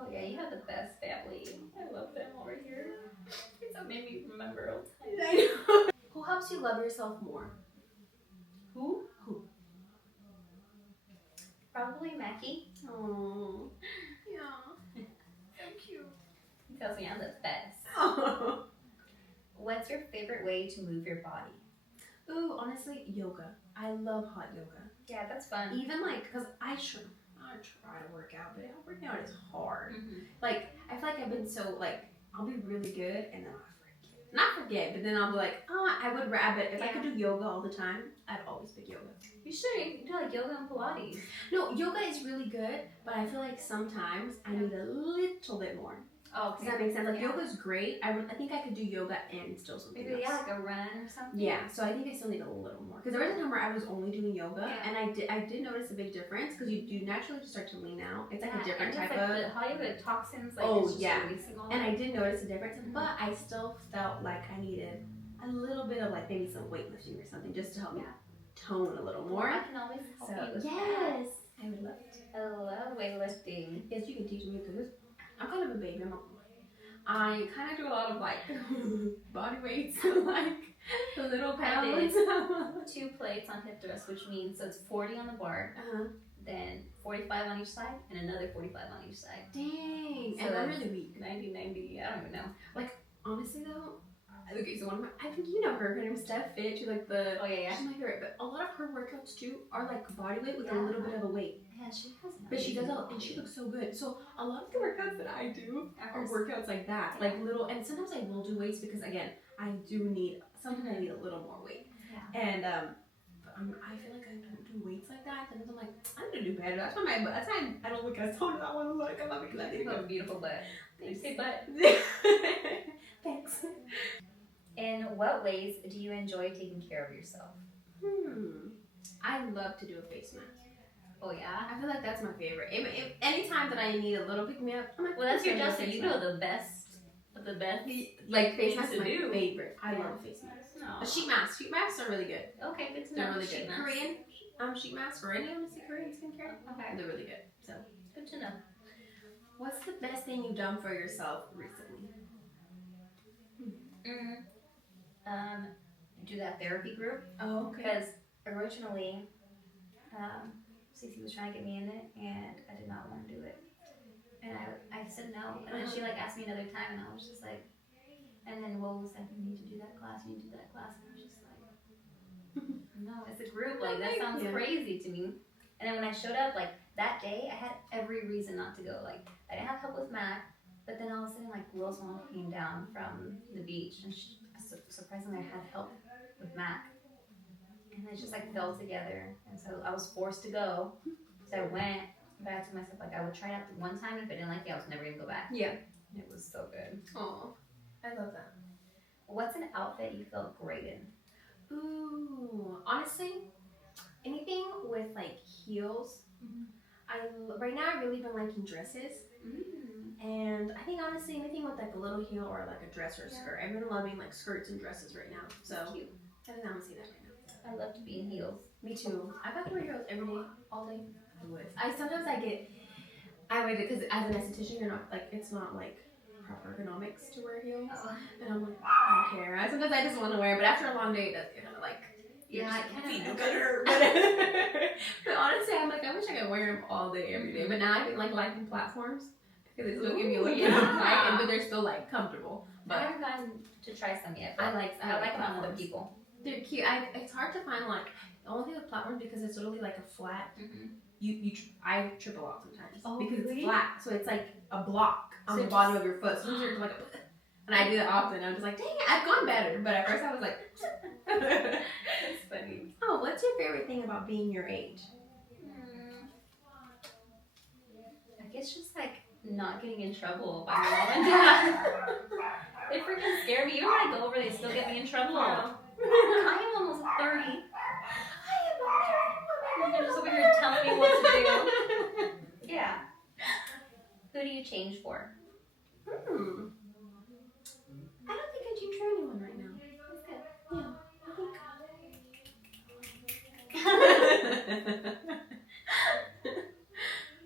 Oh yeah, you have the best family. I love them over here. It's what made me remember old times. Who helps you love yourself more? Who? Probably Mackie. Oh. Yeah. So cute. He tells me I'm the best. Oh. What's your favorite way to move your body? Ooh, honestly, yoga. I love hot yoga. Yeah, that's fun. Even like, because I try to work out, but working out is hard. Like, I feel like I've been so, like, I'll be really good and then I'll forget. Not forget, but then I'll be like, oh, I would rather, if I could do yoga all the time, I'd always pick yoga. You should. You can do like yoga and Pilates. No, yoga is really good, but I feel like sometimes I need a little bit more. Oh, okay. Does that make sense? Like, yoga's great. I think I could do yoga and still something else. Yeah, like a run or something. Yeah, so I think I still need a little more. Because there was a time where I was only doing yoga, and I did notice a big difference, because you naturally just start to lean out. It's like a different type of... The hot yoga toxins, like, And I did notice a difference, but I still felt like I needed a little bit of, like, maybe some weightlifting or something, just to help me tone a little more. I can always help you with that. Yes! I would love it. I love weightlifting. Yes, you can teach me, because I'm kind of a baby. I kind of do a lot of like body weights, like the little pounds. 2 plates on hip thrust, which means, so it's 40 on the bar, then 45 on each side, and another 45 on each side. Dang! So and I'm really weak. 90, I don't even know. Like, honestly though, okay, so I think you know her name's Steph Fit. She's like the, she's my favorite, but a lot of her workouts too are like body weight with a little bit of a weight. Yeah, she has. But she does all, and she looks so good. So a lot of the workouts that I do are workouts like that, like little. And sometimes I will do weights because again, I do need. Sometimes I need a little more weight. Yeah. And but I feel like I don't do weights like that. And I'm like, I'm gonna do better. That's why I don't look as toned as I want to look. I love it because I think you have a beautiful butt. Thanks. Hey, butt. Thanks. In what ways do you enjoy taking care of yourself? I love to do a face mask. Oh yeah? I feel like that's my favorite. If anytime that I need a little pick me up, I'm like, well, that's your Justin. You know the best like face masks is my do. Favorite. I love a face mask. No. A sheet mask. Sheet masks are really good. Okay, good to know. They're really good. Korean sheet masks or any Korean skincare. Okay. They're really good. So good to know. What's the best thing you've done for yourself recently? Do that therapy group. Oh, okay. Because originally, Cece was trying to get me in it, and I did not want to do it. And I said no. And then she like asked me another time, and I was just like, and then Will was like, you need to do that class, you need to do that class. And I was just like, no, it's a group. Like, that sounds crazy to me. And then when I showed up, like, that day, I had every reason not to go. Like, I didn't have help with Mac, but then all of a sudden, like, Will's mom came down from the beach, and surprisingly, I had help with Mac. And it just, like, fell together. And so I was forced to go. So I went, but I told myself, like, I would try it out one time. If I didn't like it, I was never going to go back. Yeah. It was so good. Oh, I love that. What's an outfit you felt great in? Ooh, honestly, anything with like heels. Right now I've really been liking dresses, and I think honestly anything with like a little heel or like a dress or a skirt. I've been loving like skirts and dresses right now. So cute. I think I'm gonna say that right now. I love to be in heels. Me too. I got to wear heels every day, all day. Sometimes I wear it because as an esthetician, you're not like it's not like proper ergonomics to wear heels, and I'm like I don't care. Sometimes I just want to wear it, but after a long day, it does kind of like. Yeah, I kind of better. But honestly, I'm like, I wish I could wear them all day, every day. But now I feel like liking platforms because they still give me a little bit of height, but they're still like comfortable. But I haven't gotten to try some yet. I like them on other people. They're cute. It's hard to find like the only thing with platforms because it's literally like a flat. I trip a lot sometimes because it's flat, so it's like a block on the bottom of your foot. So there's like and I do that often. I'm just like, dang it, I've gone better. But at first I was like. That's funny. Oh, what's your favorite thing about being your age? I guess just like not getting in trouble by my mom and dad. They freaking scare me. Even when I go over, they still get me in trouble. I am almost 30. And they're just over here telling me what to do. Yeah. Who do you change for? I don't think I change for anyone right now. That's good. Yeah.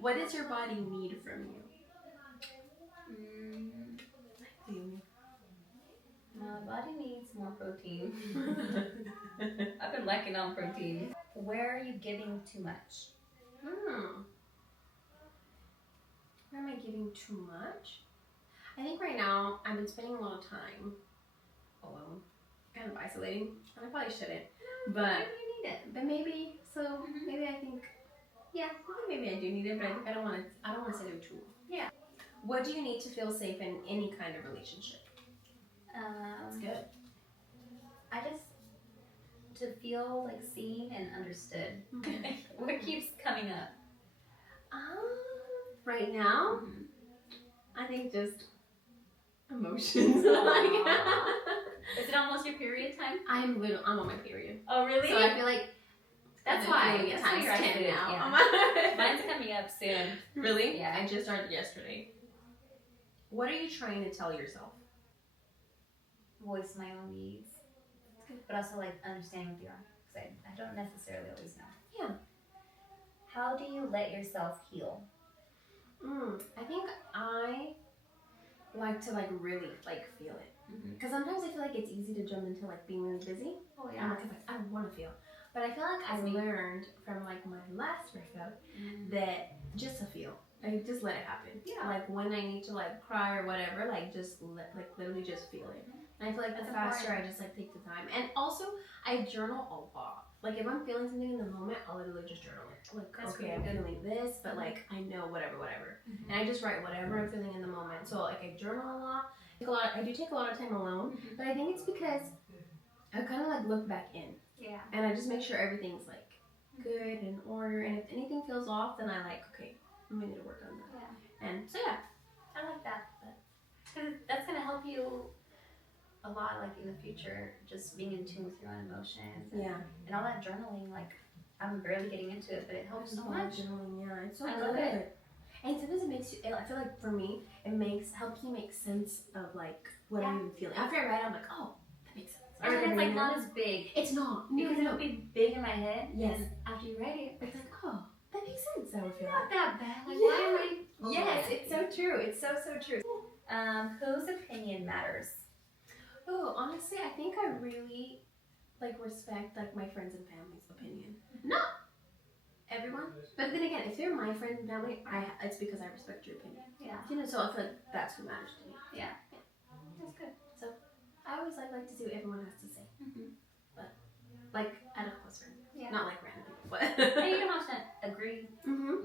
What does your body need from you? My body needs more protein. I've been lacking on protein. Where are you giving too much? Where am I giving too much? I think right now I've been spending a lot of time alone, kind of isolating, and I probably shouldn't. But you need it. But maybe maybe I think maybe I do need it, but I think I don't want to say it too. Yeah. What do you need to feel safe in any kind of relationship? That's good. I just to feel like seen and understood. What keeps coming up? Right now, I think just emotions. Is it almost your period time? I'm on my period. Oh, really? So I feel like that's why it's times 10 now. Yeah. Mine's coming up soon. Really? Yeah. I just started yesterday. What are you trying to tell yourself? Voice my own needs, but also like understand what they are, because I don't necessarily always know. Yeah. How do you let yourself heal? I think I like to like really like feel it, because sometimes I feel like it's easy to jump into like being really busy. Oh yeah. Because like I don't want to feel, but I feel like I learned from like my last breakup that just to feel. Like just let it happen. Yeah. Like when I need to like cry or whatever, like just literally just feel it. And I feel like the faster I just like take the time. And also I journal a lot. Like if I'm feeling something in the moment, I'll literally just journal it. Like okay, I'm feeling this, but like I know whatever. And I just write whatever I'm feeling in the moment. So like I journal a lot. I do take a lot of time alone, but I think it's because I kind of like look back in. Yeah. And I just make sure everything's like good and in order. And if anything feels off, then I like okay. We need to work on that. Yeah. And so yeah. I like that. Because that's going to help you a lot, like in the future, just being in tune with your own emotions. And all that journaling, like, I'm barely getting into it, but it helps so much. Journaling, yeah. It's so I good. love it. And sometimes it makes you, I feel like for me, it helps me make sense of like what I'm even feeling. After I write, I'm like, oh, that makes sense. And then it's like not as big. It's not. Because it'll be big in my head. Yes. And after you write it, it's like, oh. That makes sense, I would feel not that bad. Like, why am I? Yes, it's so true. It's so true. Whose opinion matters? Oh, honestly, I think I really like respect like my friends and family's opinion. Not everyone, But then again, if they're my friends and family, it's because I respect your opinion. Yeah. You know, so I feel like that's what matters to me. Yeah. That's good. So I always like to see what everyone has to say. But like at a close friend. Yeah. Not like random people. But and you don't have to agree.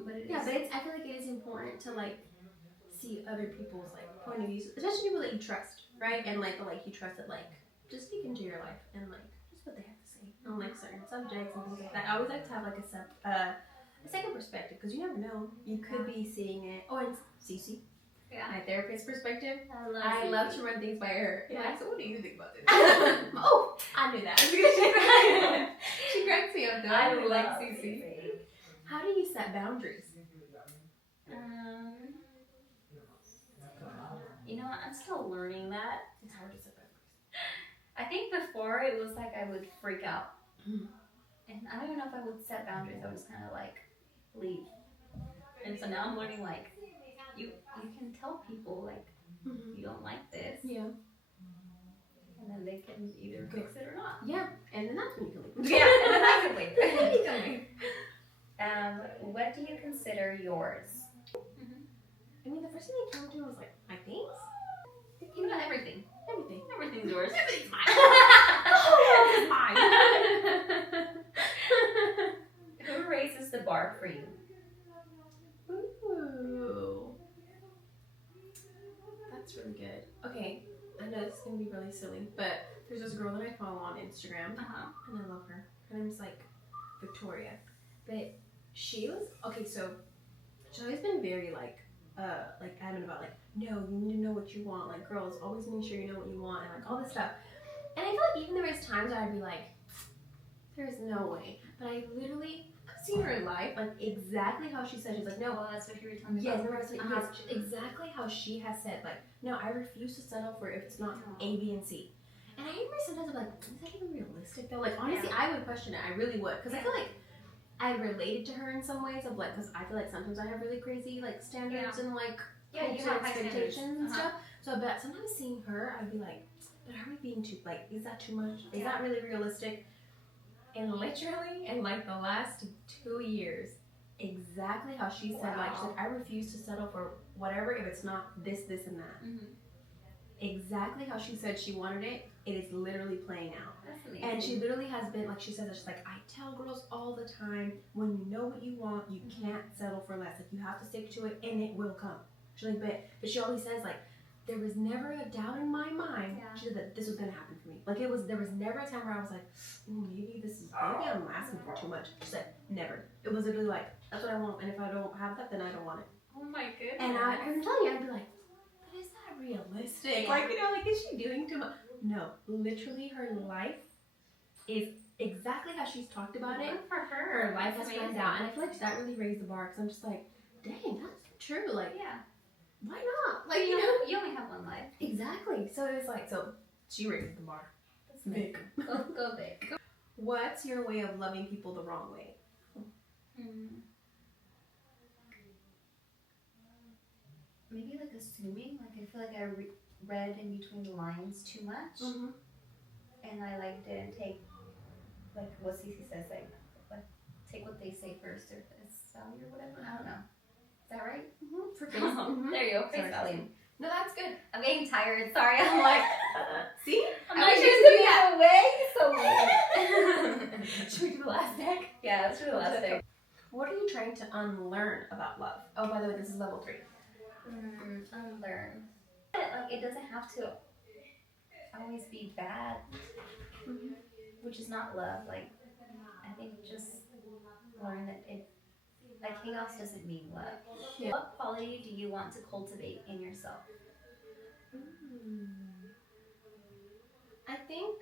But yeah, but I feel like it is important to like see other people's like point of views, especially people that you trust, right? And like you trust that like just speak into your life and like just what they have to say on like certain subjects and things like that. I always like to have like a second perspective because you never know. You could be seeing it. Oh, and Cece. Yeah. My therapist perspective. I love to run things by her. Yeah. So what do you think about this? Oh, I knew that. She cracks me up though. I like love Cece. How do you set boundaries? You know what? I'm still learning that. It's hard to set boundaries. I think before it was like I would freak out. And I don't even know if I would set boundaries. I would just kind of like leave. And so now I'm learning like you can tell people like you don't like this. Yeah. And then they can either fix it or not. Yeah. And then that's when you can leave. Yeah, and then I can leave. You can leave. What do you consider yours? I mean, the first thing that came to me was like my things. You know everything. Everything. Everything's yours. Everything's mine. The whole world is mine. Who raises the bar for you? Ooh. That's really good. Okay, I know this is going to be really silly, but there's this girl that I follow on Instagram, and I love her. Her name's like Victoria. But she was, okay, so she's always been very like adamant about like, no, you need to know what you want. Like, girls, always make sure you know what you want and like all this stuff. And I feel like even there was times I'd be like, there's no way. But I literally seen her in life, like exactly how she said. She's like, no. Well, that's what you were telling me Yes, about. remember I said, yes, exactly how she has said, like, no, I refuse to settle for if it's not A, B, and C. And I remember sometimes I'm like, is that even realistic though? Like, honestly, I would question it. I really would. Because I feel like I related to her in some ways of like, because I feel like sometimes I have really crazy like standards and like you have expectations and stuff. So, but sometimes seeing her, I'd be like, but are we being too, like, is that too much? Is that really realistic? And literally, in like the last 2 years, exactly how she said, like, she's like, I refuse to settle for whatever if it's not this, this, and that. Exactly how she said she wanted it, it is literally playing out. That's amazing. And she literally has been, like she says, she's like, I tell girls all the time, when you know what you want, you can't settle for less. Like, you have to stick to it, and it will come. She's like, but she always says, like, there was never a doubt in my mind she said that this was gonna happen for me. Like, there was never a time where I was like, maybe I'm asking for too much. She said, never. It was literally like, that's what I want, and if I don't have that, then I don't want it. Oh my goodness. And I'm telling you, I'd be like, but is that realistic? Yeah. Like, you know, like, is she doing too much? No, literally her life is exactly how she's talked about it. For her. Her life has planned out, and I feel like that really raised the bar, because I'm just like, dang, that's true. Like, why not? Like, you know, you only have one life. Exactly. So it's like, so she raised the bar. That's big. Go big. What's your way of loving people the wrong way? Maybe like assuming. Like, I feel like I read in between the lines too much, and I like didn't take like what Cece says, like take what they say for surface value or whatever. I don't know. Is that right? For There you go. Face value. No, that's good. I'm getting tired. Sorry. I'm like, see? I'm not sure to get away. So weird. Should we do the last deck? Yeah, let's do the last deck. What are you trying to unlearn about love? Oh, by the way, this is level 3. Unlearn. Like, it doesn't have to always be bad, which is not love. Like, I think just learn that it, like, chaos doesn't mean love. Yeah. What quality do you want to cultivate in yourself? I think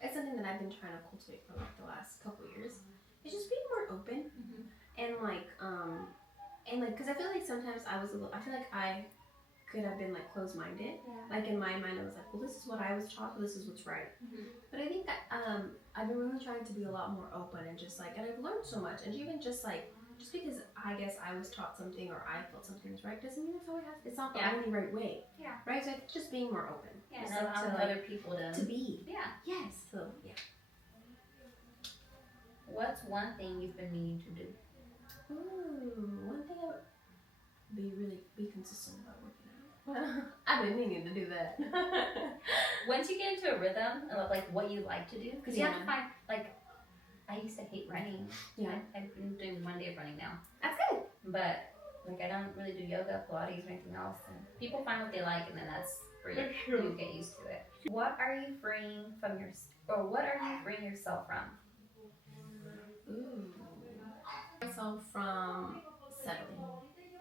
it's something that I've been trying to cultivate for like the last couple years. It's just being more open and like because I feel like sometimes I feel like I could have been like closed-minded. Like in my mind, I was like, well, this is what I was taught, this is what's right. But I think that I've been really trying to be a lot more open and just like, and I've learned so much. And even just like, just because I guess I was taught something or I felt something was right doesn't mean it's not the only right way. Yeah. Right? So I think just being more open. Yeah, just and allowing other people to be. Yeah. Yes. So yeah. What's one thing you've been meaning to do? One thing I would be consistent about working out. I've been meaning to do that. Once you get into a rhythm of like what you like to do, because you have to find like. I used to hate running. Yeah. I've been doing 1 day of running now. That's good. But like I don't really do yoga, Pilates, or anything else. And people find what they like, and then that's where you get used to it. What are you freeing from what are you freeing yourself from? Myself from settling.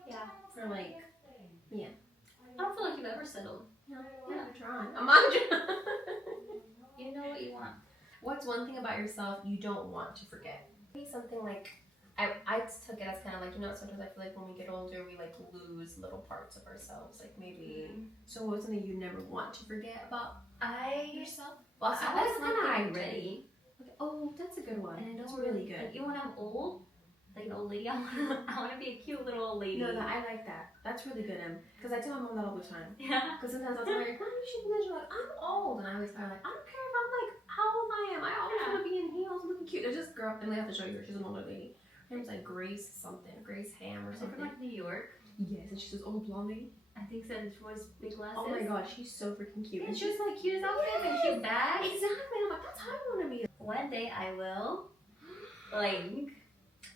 Yeah. For like, yeah. I don't feel like you've ever settled. No, I'm trying. I'm on trying. You know what you want. What's one thing about yourself you don't want to forget? Maybe something like, I took it as kind of like, sometimes I feel like when we get older, we like lose little parts of ourselves. Like maybe, so what's something you never want to forget about yourself? Well, so that's kind of ready. Okay. Oh, that's a good one. And that's really good. Like, when I'm old, like an old lady, I want to be a cute little old lady. No, I like that. That's really good, because I tell my mom that all the time. Yeah. Because sometimes I'll tell her, "Mom, you should do this." You're like, "I'm old," and I always tell her, like, "I don't care if I'm like how old I am. I always want to be in heels, looking cute." There's this girl, and we have to show you her. She's an older lady. Her name's like Grace Ham or something. From like New York. Yes, and she's this old blonde lady. I think so. She wears big glasses. Oh my gosh, she's so freaking cute. Yeah, and she's like cute as outfits, and she's bad. Exactly. I'm like, that's how I want to be. One day I will, like.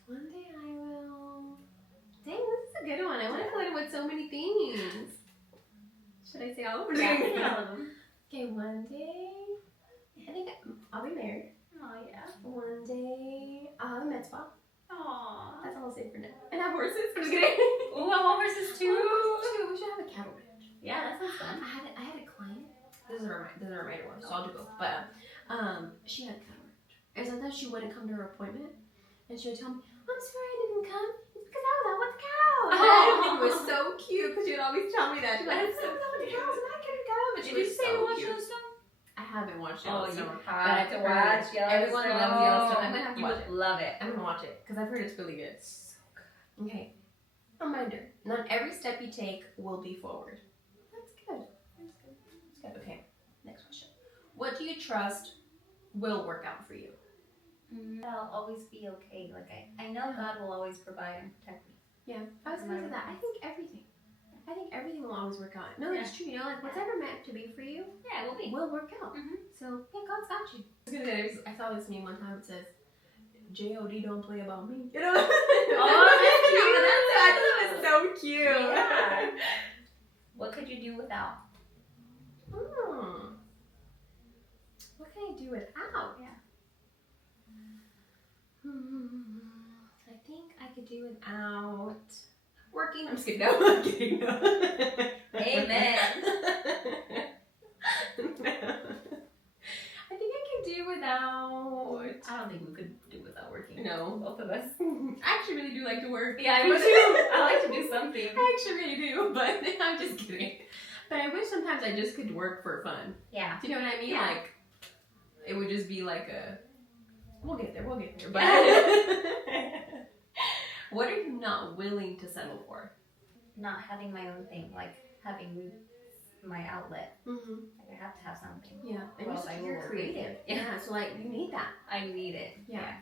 One day I will. Dang, this is a good one. I want to fill it with so many things. Should I say all of them? Yeah, all of them. Okay, one day, I think I'll be married. Oh yeah. One day, I'll have a med spa. Aww. That's all I'll say for now. And have horses. I'm just kidding. Ooh, I want horses too. We should have a cattle ranch. Yeah, that sounds fun. I had a client. This is a reminder one, so I'll do both. But she had a cattle ranch, and sometimes she wouldn't come to her appointment, and she would tell me, "I'm sorry I didn't come. It's because I was out with the cows." And I think it was so cute because she would always tell me that. She's like, "I was out with the cows and I couldn't come." And she Did you was say so watch cute. Yellowstone? I haven't watched Oh, Yellowstone. you have to watch Yellowstone. Everyone loves Yellowstone. I'm gonna have to You watch would it. love it. I'm gonna watch it because I've heard it's really good. So good. Okay. Reminder: not every step you take will be forward. That's good. That's good. That's good. Okay. Next question. What do you trust will work out for you? I'll always be okay. Like I know God will always provide and protect me. Yeah, I was gonna say that. I think everything will always work out. No, it's true. Like whatever meant to be for you, Yeah, it will be. will work out. Mm-hmm. So yeah, God's got you. I saw this meme one time. It says, "J.O.D. don't play about me." You know? Oh, that's cute. I thought it was so cute. Yeah. What could you do without? What can I do without? Yeah. I think I could do without working. I'm just kidding. No, I'm kidding. No. Amen. I think I could do without. I don't think we could do without working. No. Both of us. I actually really do like to work. Yeah, me too. I like to do something. I actually really do, but I'm just kidding. But I wish sometimes I just could work for fun. Yeah. Do you know what I mean? Yeah. Like, it would just be like a. We'll get there. But what are you not willing to settle for? Not having my own thing, like having my outlet. Mm-hmm. Like I have to have something. Yeah, and you're creative. Yeah, so like you need that. I need it. Yeah.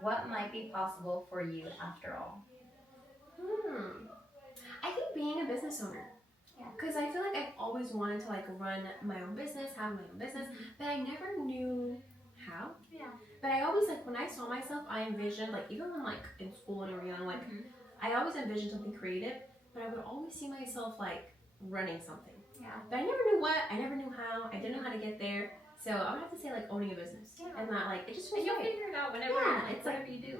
What might be possible for you after all? I think being a business owner. Yeah. Because I feel like I've always wanted to like run my own business, have my own business, but I never knew how. Yeah. But I always like when I saw myself, I envisioned like even when like in school and young, like I always envisioned something creative, but I would always see myself like running something. Yeah. But I never knew what, I never knew how, I didn't know how to get there. So I would have to say like owning a business. Yeah. And not like it just feels you'll right. figure it out whenever it's whatever you do.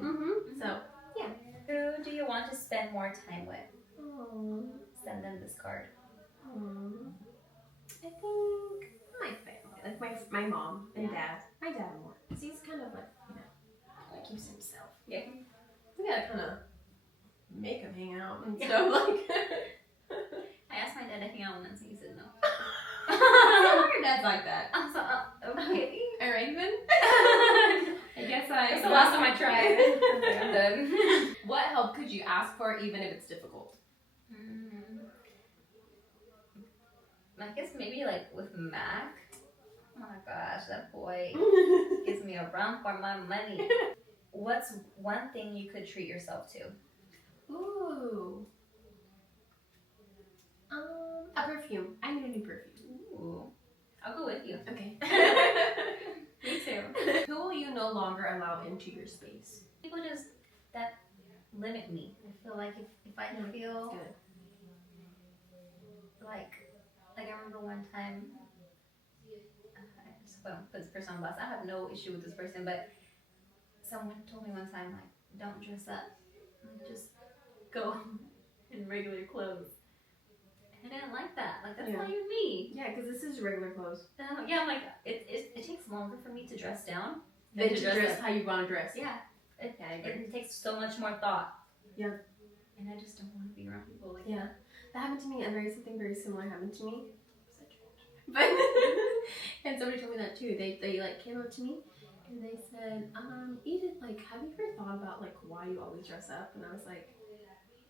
So yeah. Who do you want to spend more time with? Send them this card. I think my family, like my mom and dad. My dad more, because he's kind of like, he keeps himself. Yeah. We gotta kind of make him hang out and stuff like. I asked my dad to hang out once and he said no. Your dad's like that. I'm so okay. Alright then. I guess That's the last time I tried. Okay, I'm done. What help could you ask for, even if it's difficult? I guess maybe like with Mac. Oh my gosh, that boy gives me a run for my money. What's one thing you could treat yourself to? Ooh. A perfume. I need a new perfume. Ooh. I'll go with you. Okay. Me too. Who will you no longer allow into your space? People just that limit me. I feel like if I feel Good. like I remember one time I just put this person on blast. I have no issue with this person, but someone told me one time like, don't dress up, like, just go in regular clothes. And I didn't like that. Like, that's not even me. Yeah, because this is regular clothes. Yeah, I'm like, it takes longer for me to dress down than to dress how you want to dress. Yeah. I agree. It takes so much more thought. Yeah. And I just don't want to be around people like that. That happened to me, and something very similar happened to me. But and somebody told me that too. They like came up to me and they said, Edith, like, have you ever thought about like why you always dress up? And I was like,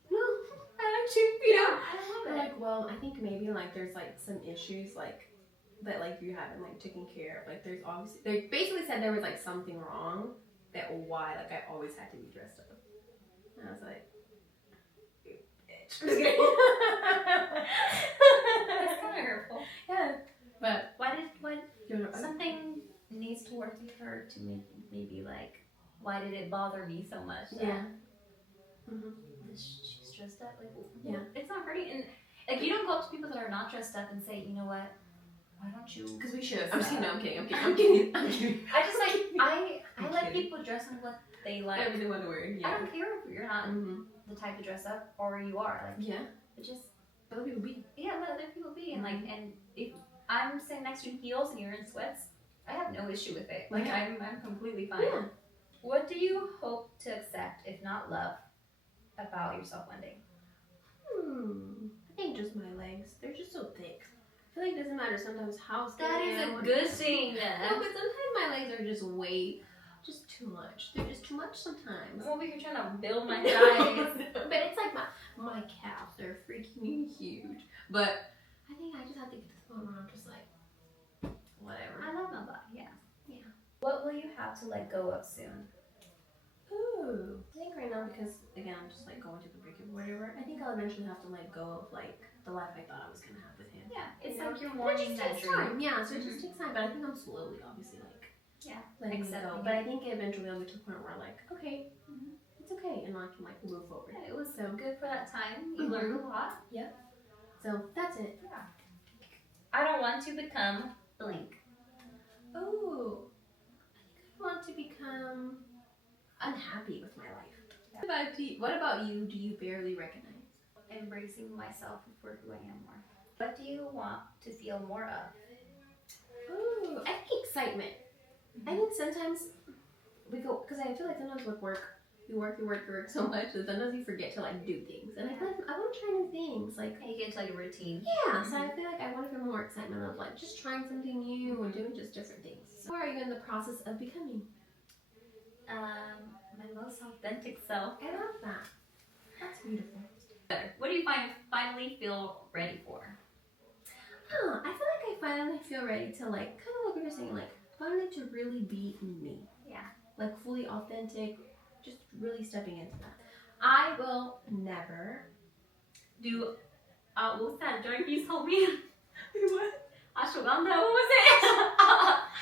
no, I actually, I love They're it. like, well, I think maybe like there's like some issues like that like you haven't like taken care of. Like there's obviously, they basically said there was like something wrong that why like I always had to be dressed up. And I was like, you bitch. That's kind of hurtful. Yeah. But why something needs to work with her to make maybe like, why did it bother me so much? Yeah. She's dressed up like, yeah, it's not hurting. And like, you don't go up to people that are not dressed up and say, you know what, why don't you? Because we should. I'm just kidding. I'm kidding. I just like I let people dress in what they like. Whatever they want to wear. Yeah. I don't care if you're not the type to dress up or you are. Like, but just let other people be. Yeah, let other people be. And like, and if I'm sitting next to you in heels and you're in sweats, I have no issue with it. Like, I'm completely fine. Yeah. What do you hope to accept, if not love, about yourself one day? I think just my legs. They're just so thick. I feel like it doesn't matter sometimes how skinny That is a good thing. No, but sometimes my legs are just just too much. They're just too much sometimes. I'm over here trying to build my thighs. But it's like my calves, they're freaking huge. But I think I just have to get to this point where I'm just like, whatever. I love my body, yeah. What will you have to let go of soon? Ooh. I think right now, because again, I'm just like going through the breakup or whatever, I think I'll eventually have to let go of like the life I thought I was gonna have with him. Yeah, it's like you're mourning that Time. dream. Yeah, so it just takes time, but I think I'm slowly, obviously, like letting it go. But I think eventually I'll get to the point where I'm like, okay, it's okay, and I can like move forward. Yeah, it was so good for that time. You learned a lot. Yeah. So that's it. Yeah. I don't want to become blank. Oh. I want to become unhappy with my life. What about you? Do you barely recognize? Embracing myself for who I am more. What do you want to feel more of? Ooh, I think excitement. I think sometimes we go, because I feel like sometimes with work, you work so much that sometimes you forget to like do things. And I feel like I want to try new things. Like, you get into like a routine. Yeah, so I feel like I want to feel more excitement of like just trying something new and doing just different things. So where are you in the process of becoming? My most authentic self. I love that. That's beautiful. What do you finally feel ready for? I feel like I finally feel ready to like, kind of like what you're saying, like finally to really be me. Yeah. Like fully authentic, just really stepping into that. I will never do, what's that drug you told me? What? Ashwagandha, what was it?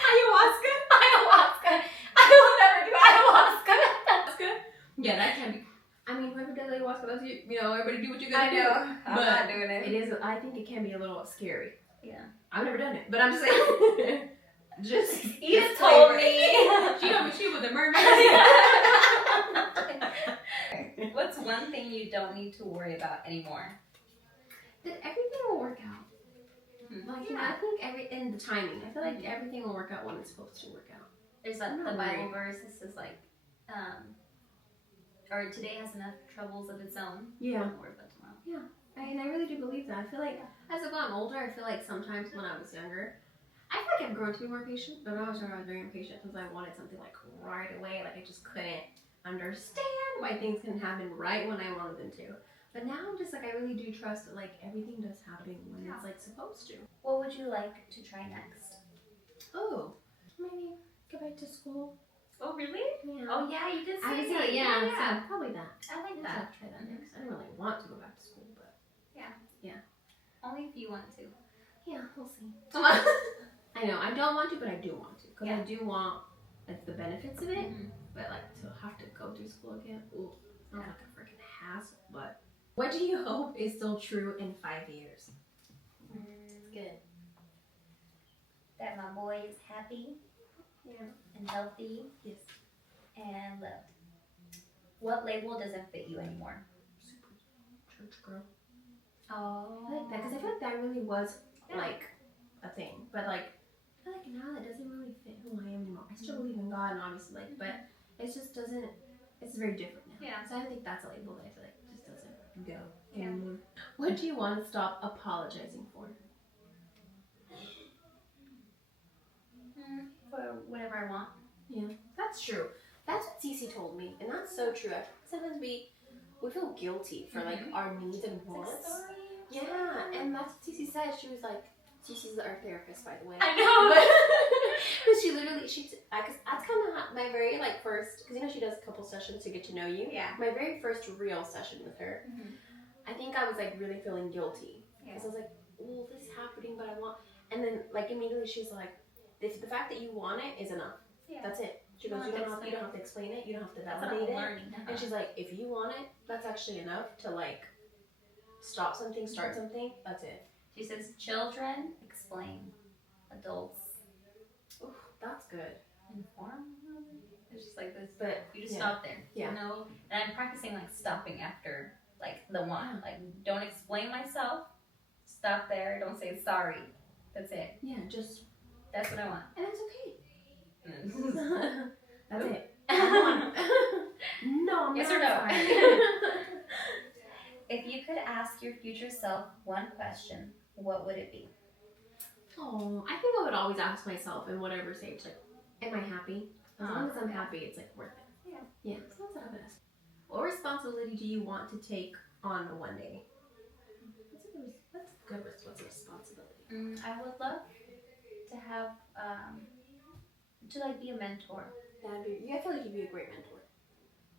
Ayahuasca. I will never do ayahuasca. Yeah, that can be. I mean, whoever does ayahuasca, that's you know, everybody do what you gotta do. I'm not doing it. It is. I think it can be a little scary. Yeah. I've never done it, but I'm just saying. Just Edith told me. She told me she was a mermaid. What's one thing you don't need to worry about anymore? That everything will work out. Like, I think in the timing. I feel like everything will work out when it's supposed to work out. There's the Bible verse that says like, or today has enough troubles of its own. Yeah. Don't worry about tomorrow. Yeah. And I really do believe that. I feel like as I've gotten older, I feel like sometimes when I was younger, I feel like I've grown to be more patient, but when I was younger, I was very impatient because I wanted something like right away. Like I just couldn't understand why things couldn't happen right when I wanted them to. But now I'm just like, I really do trust that like everything does happen when it's like supposed to. What would you like to try next? Oh, maybe go back to school. Oh, really? Yeah. Oh, yeah, you did say I was that. yeah, so probably that. I like Maybe that. I'll try that next. I don't really want to go back to school, but Yeah. Only if you want to. yeah, we'll see. I know, I don't want to, but I do want to. Because I do want, like, the benefits of it. But, like, to have to go through school again, ooh, sounds like a freaking hassle. But what do you hope is still true in 5 years? It's good. That my boy is happy. Yeah. And healthy. Yes. And loved. What label doesn't fit you anymore? Super church girl. Oh. I like that, because I feel like that really was, like, a thing. But, like, I feel like now that doesn't really fit who I am anymore. I still believe in God, and obviously, like, but it just doesn't, it's very different now. Yeah. So I think that's a label that I feel like just doesn't go anymore. What do you want to stop apologizing for? For whatever I want. Yeah, that's true. That's what Cece told me, and that's so true. I think sometimes we feel guilty for like our needs and wants. Yeah, and that's what Cece said. She was like, Cece's our therapist, by the way. I know. But she literally, cause that's kind of my very like first, because you know she does a couple sessions to get to know you. Yeah. My very first real session with her, I think I was like really feeling guilty because I was like, oh, this is happening, but I want, and then like immediately she's like, the fact that you want it is enough. Yeah. That's it. She goes, you don't have to explain it. You don't have to validate it. And she's like, if you want it, that's actually enough to like stop something, start something. That's it. She says, children explain, adults. Ooh, that's good. Inform. It's just like this, but you just stop there. Yeah. You know, and I'm practicing like stopping after like the one. Like, don't explain myself. Stop there. Don't say sorry. That's it. Yeah, just. That's what I want. And it's okay. That's it. No, I'm yes not or no? sorry. If you could ask your future self one question, what would it be? Oh, I think I would always ask myself in whatever stage, like, am I happy? As long as I'm happy, it's like worth it. Yeah. Yeah, so that's what I would ask. What responsibility do you want to take on one day? That's a good responsibility. I would love to have, to like be a mentor. I feel like you'd be a great mentor.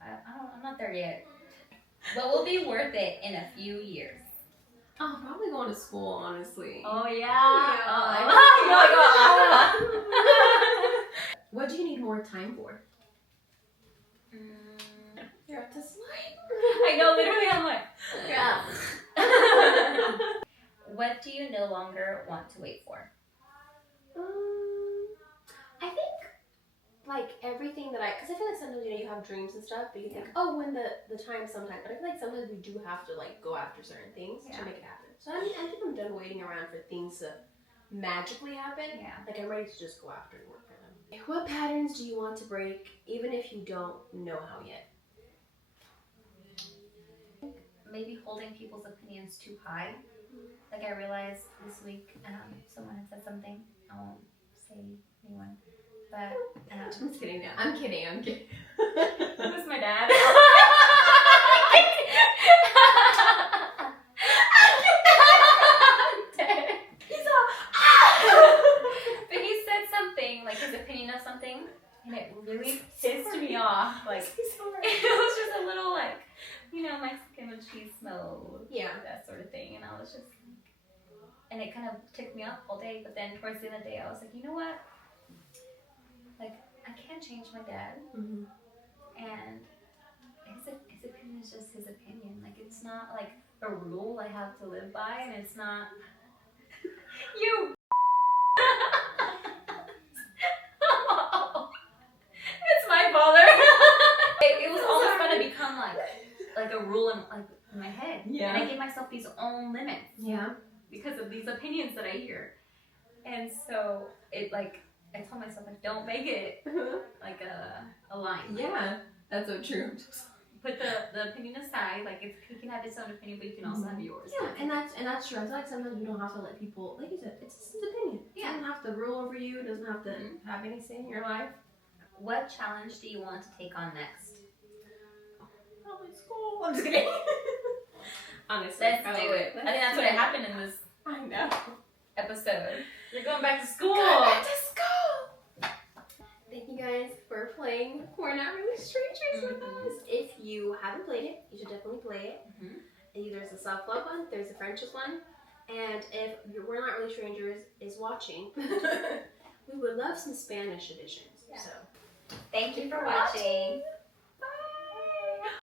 I'm not there yet. What will be worth it in a few years? Oh, probably going to school, honestly. Oh, yeah. What do you need more time for? You're up to slide. I know, literally, I'm like, yeah. What do you no longer want to wait for? I think like everything that because I feel like sometimes you have dreams and stuff, but you think, oh, when the time sometime. But I feel like sometimes we do have to like go after certain things to make it happen. So I think I'm done waiting around for things to magically happen. Yeah. Like I'm ready to just go after and work for them. What patterns do you want to break, even if you don't know how yet? Maybe holding people's opinions too high. Like I realized this week, someone had said something. I won't say anyone, but I'm just kidding. Now I'm kidding. It was my dad. But he said something, like his opinion of something, and it really pissed me off. Like it was just a little like, Mexican with cheese smell, that sort of thing, and I was just. And it kind of ticked me off all day, but then towards the end of the day, I was like, you know what? Like, I can't change my dad. And his opinion is just his opinion. Like, it's not like a rule I have to live by, and it's not. You! It's my father! It was always going to become like a rule in my head. Yeah. And I gave myself these own limits. Yeah. Because of these opinions that I hear. And so it I told myself don't make it like a line. Yeah, that's so true. Put the opinion aside, he can have his own opinion, but you can also have yours. Yeah, and that's true. I feel like sometimes you don't have to let people, like you said, it's just his opinion. Yeah. It doesn't have to rule over you, it doesn't have to have any say in your life. What challenge do you want to take on next? Probably school. I'm just kidding. Honestly, let's do it. I think that's what happened in this episode. You're going back to school. Going back to school. Thank you guys for playing We're Not Really Strangers with us. If you haven't played it, you should definitely play it. There's a self-love one, there's a friendship one, and if We're Not Really Strangers is watching, we would love some Spanish editions. Yeah. So, thank you for watching.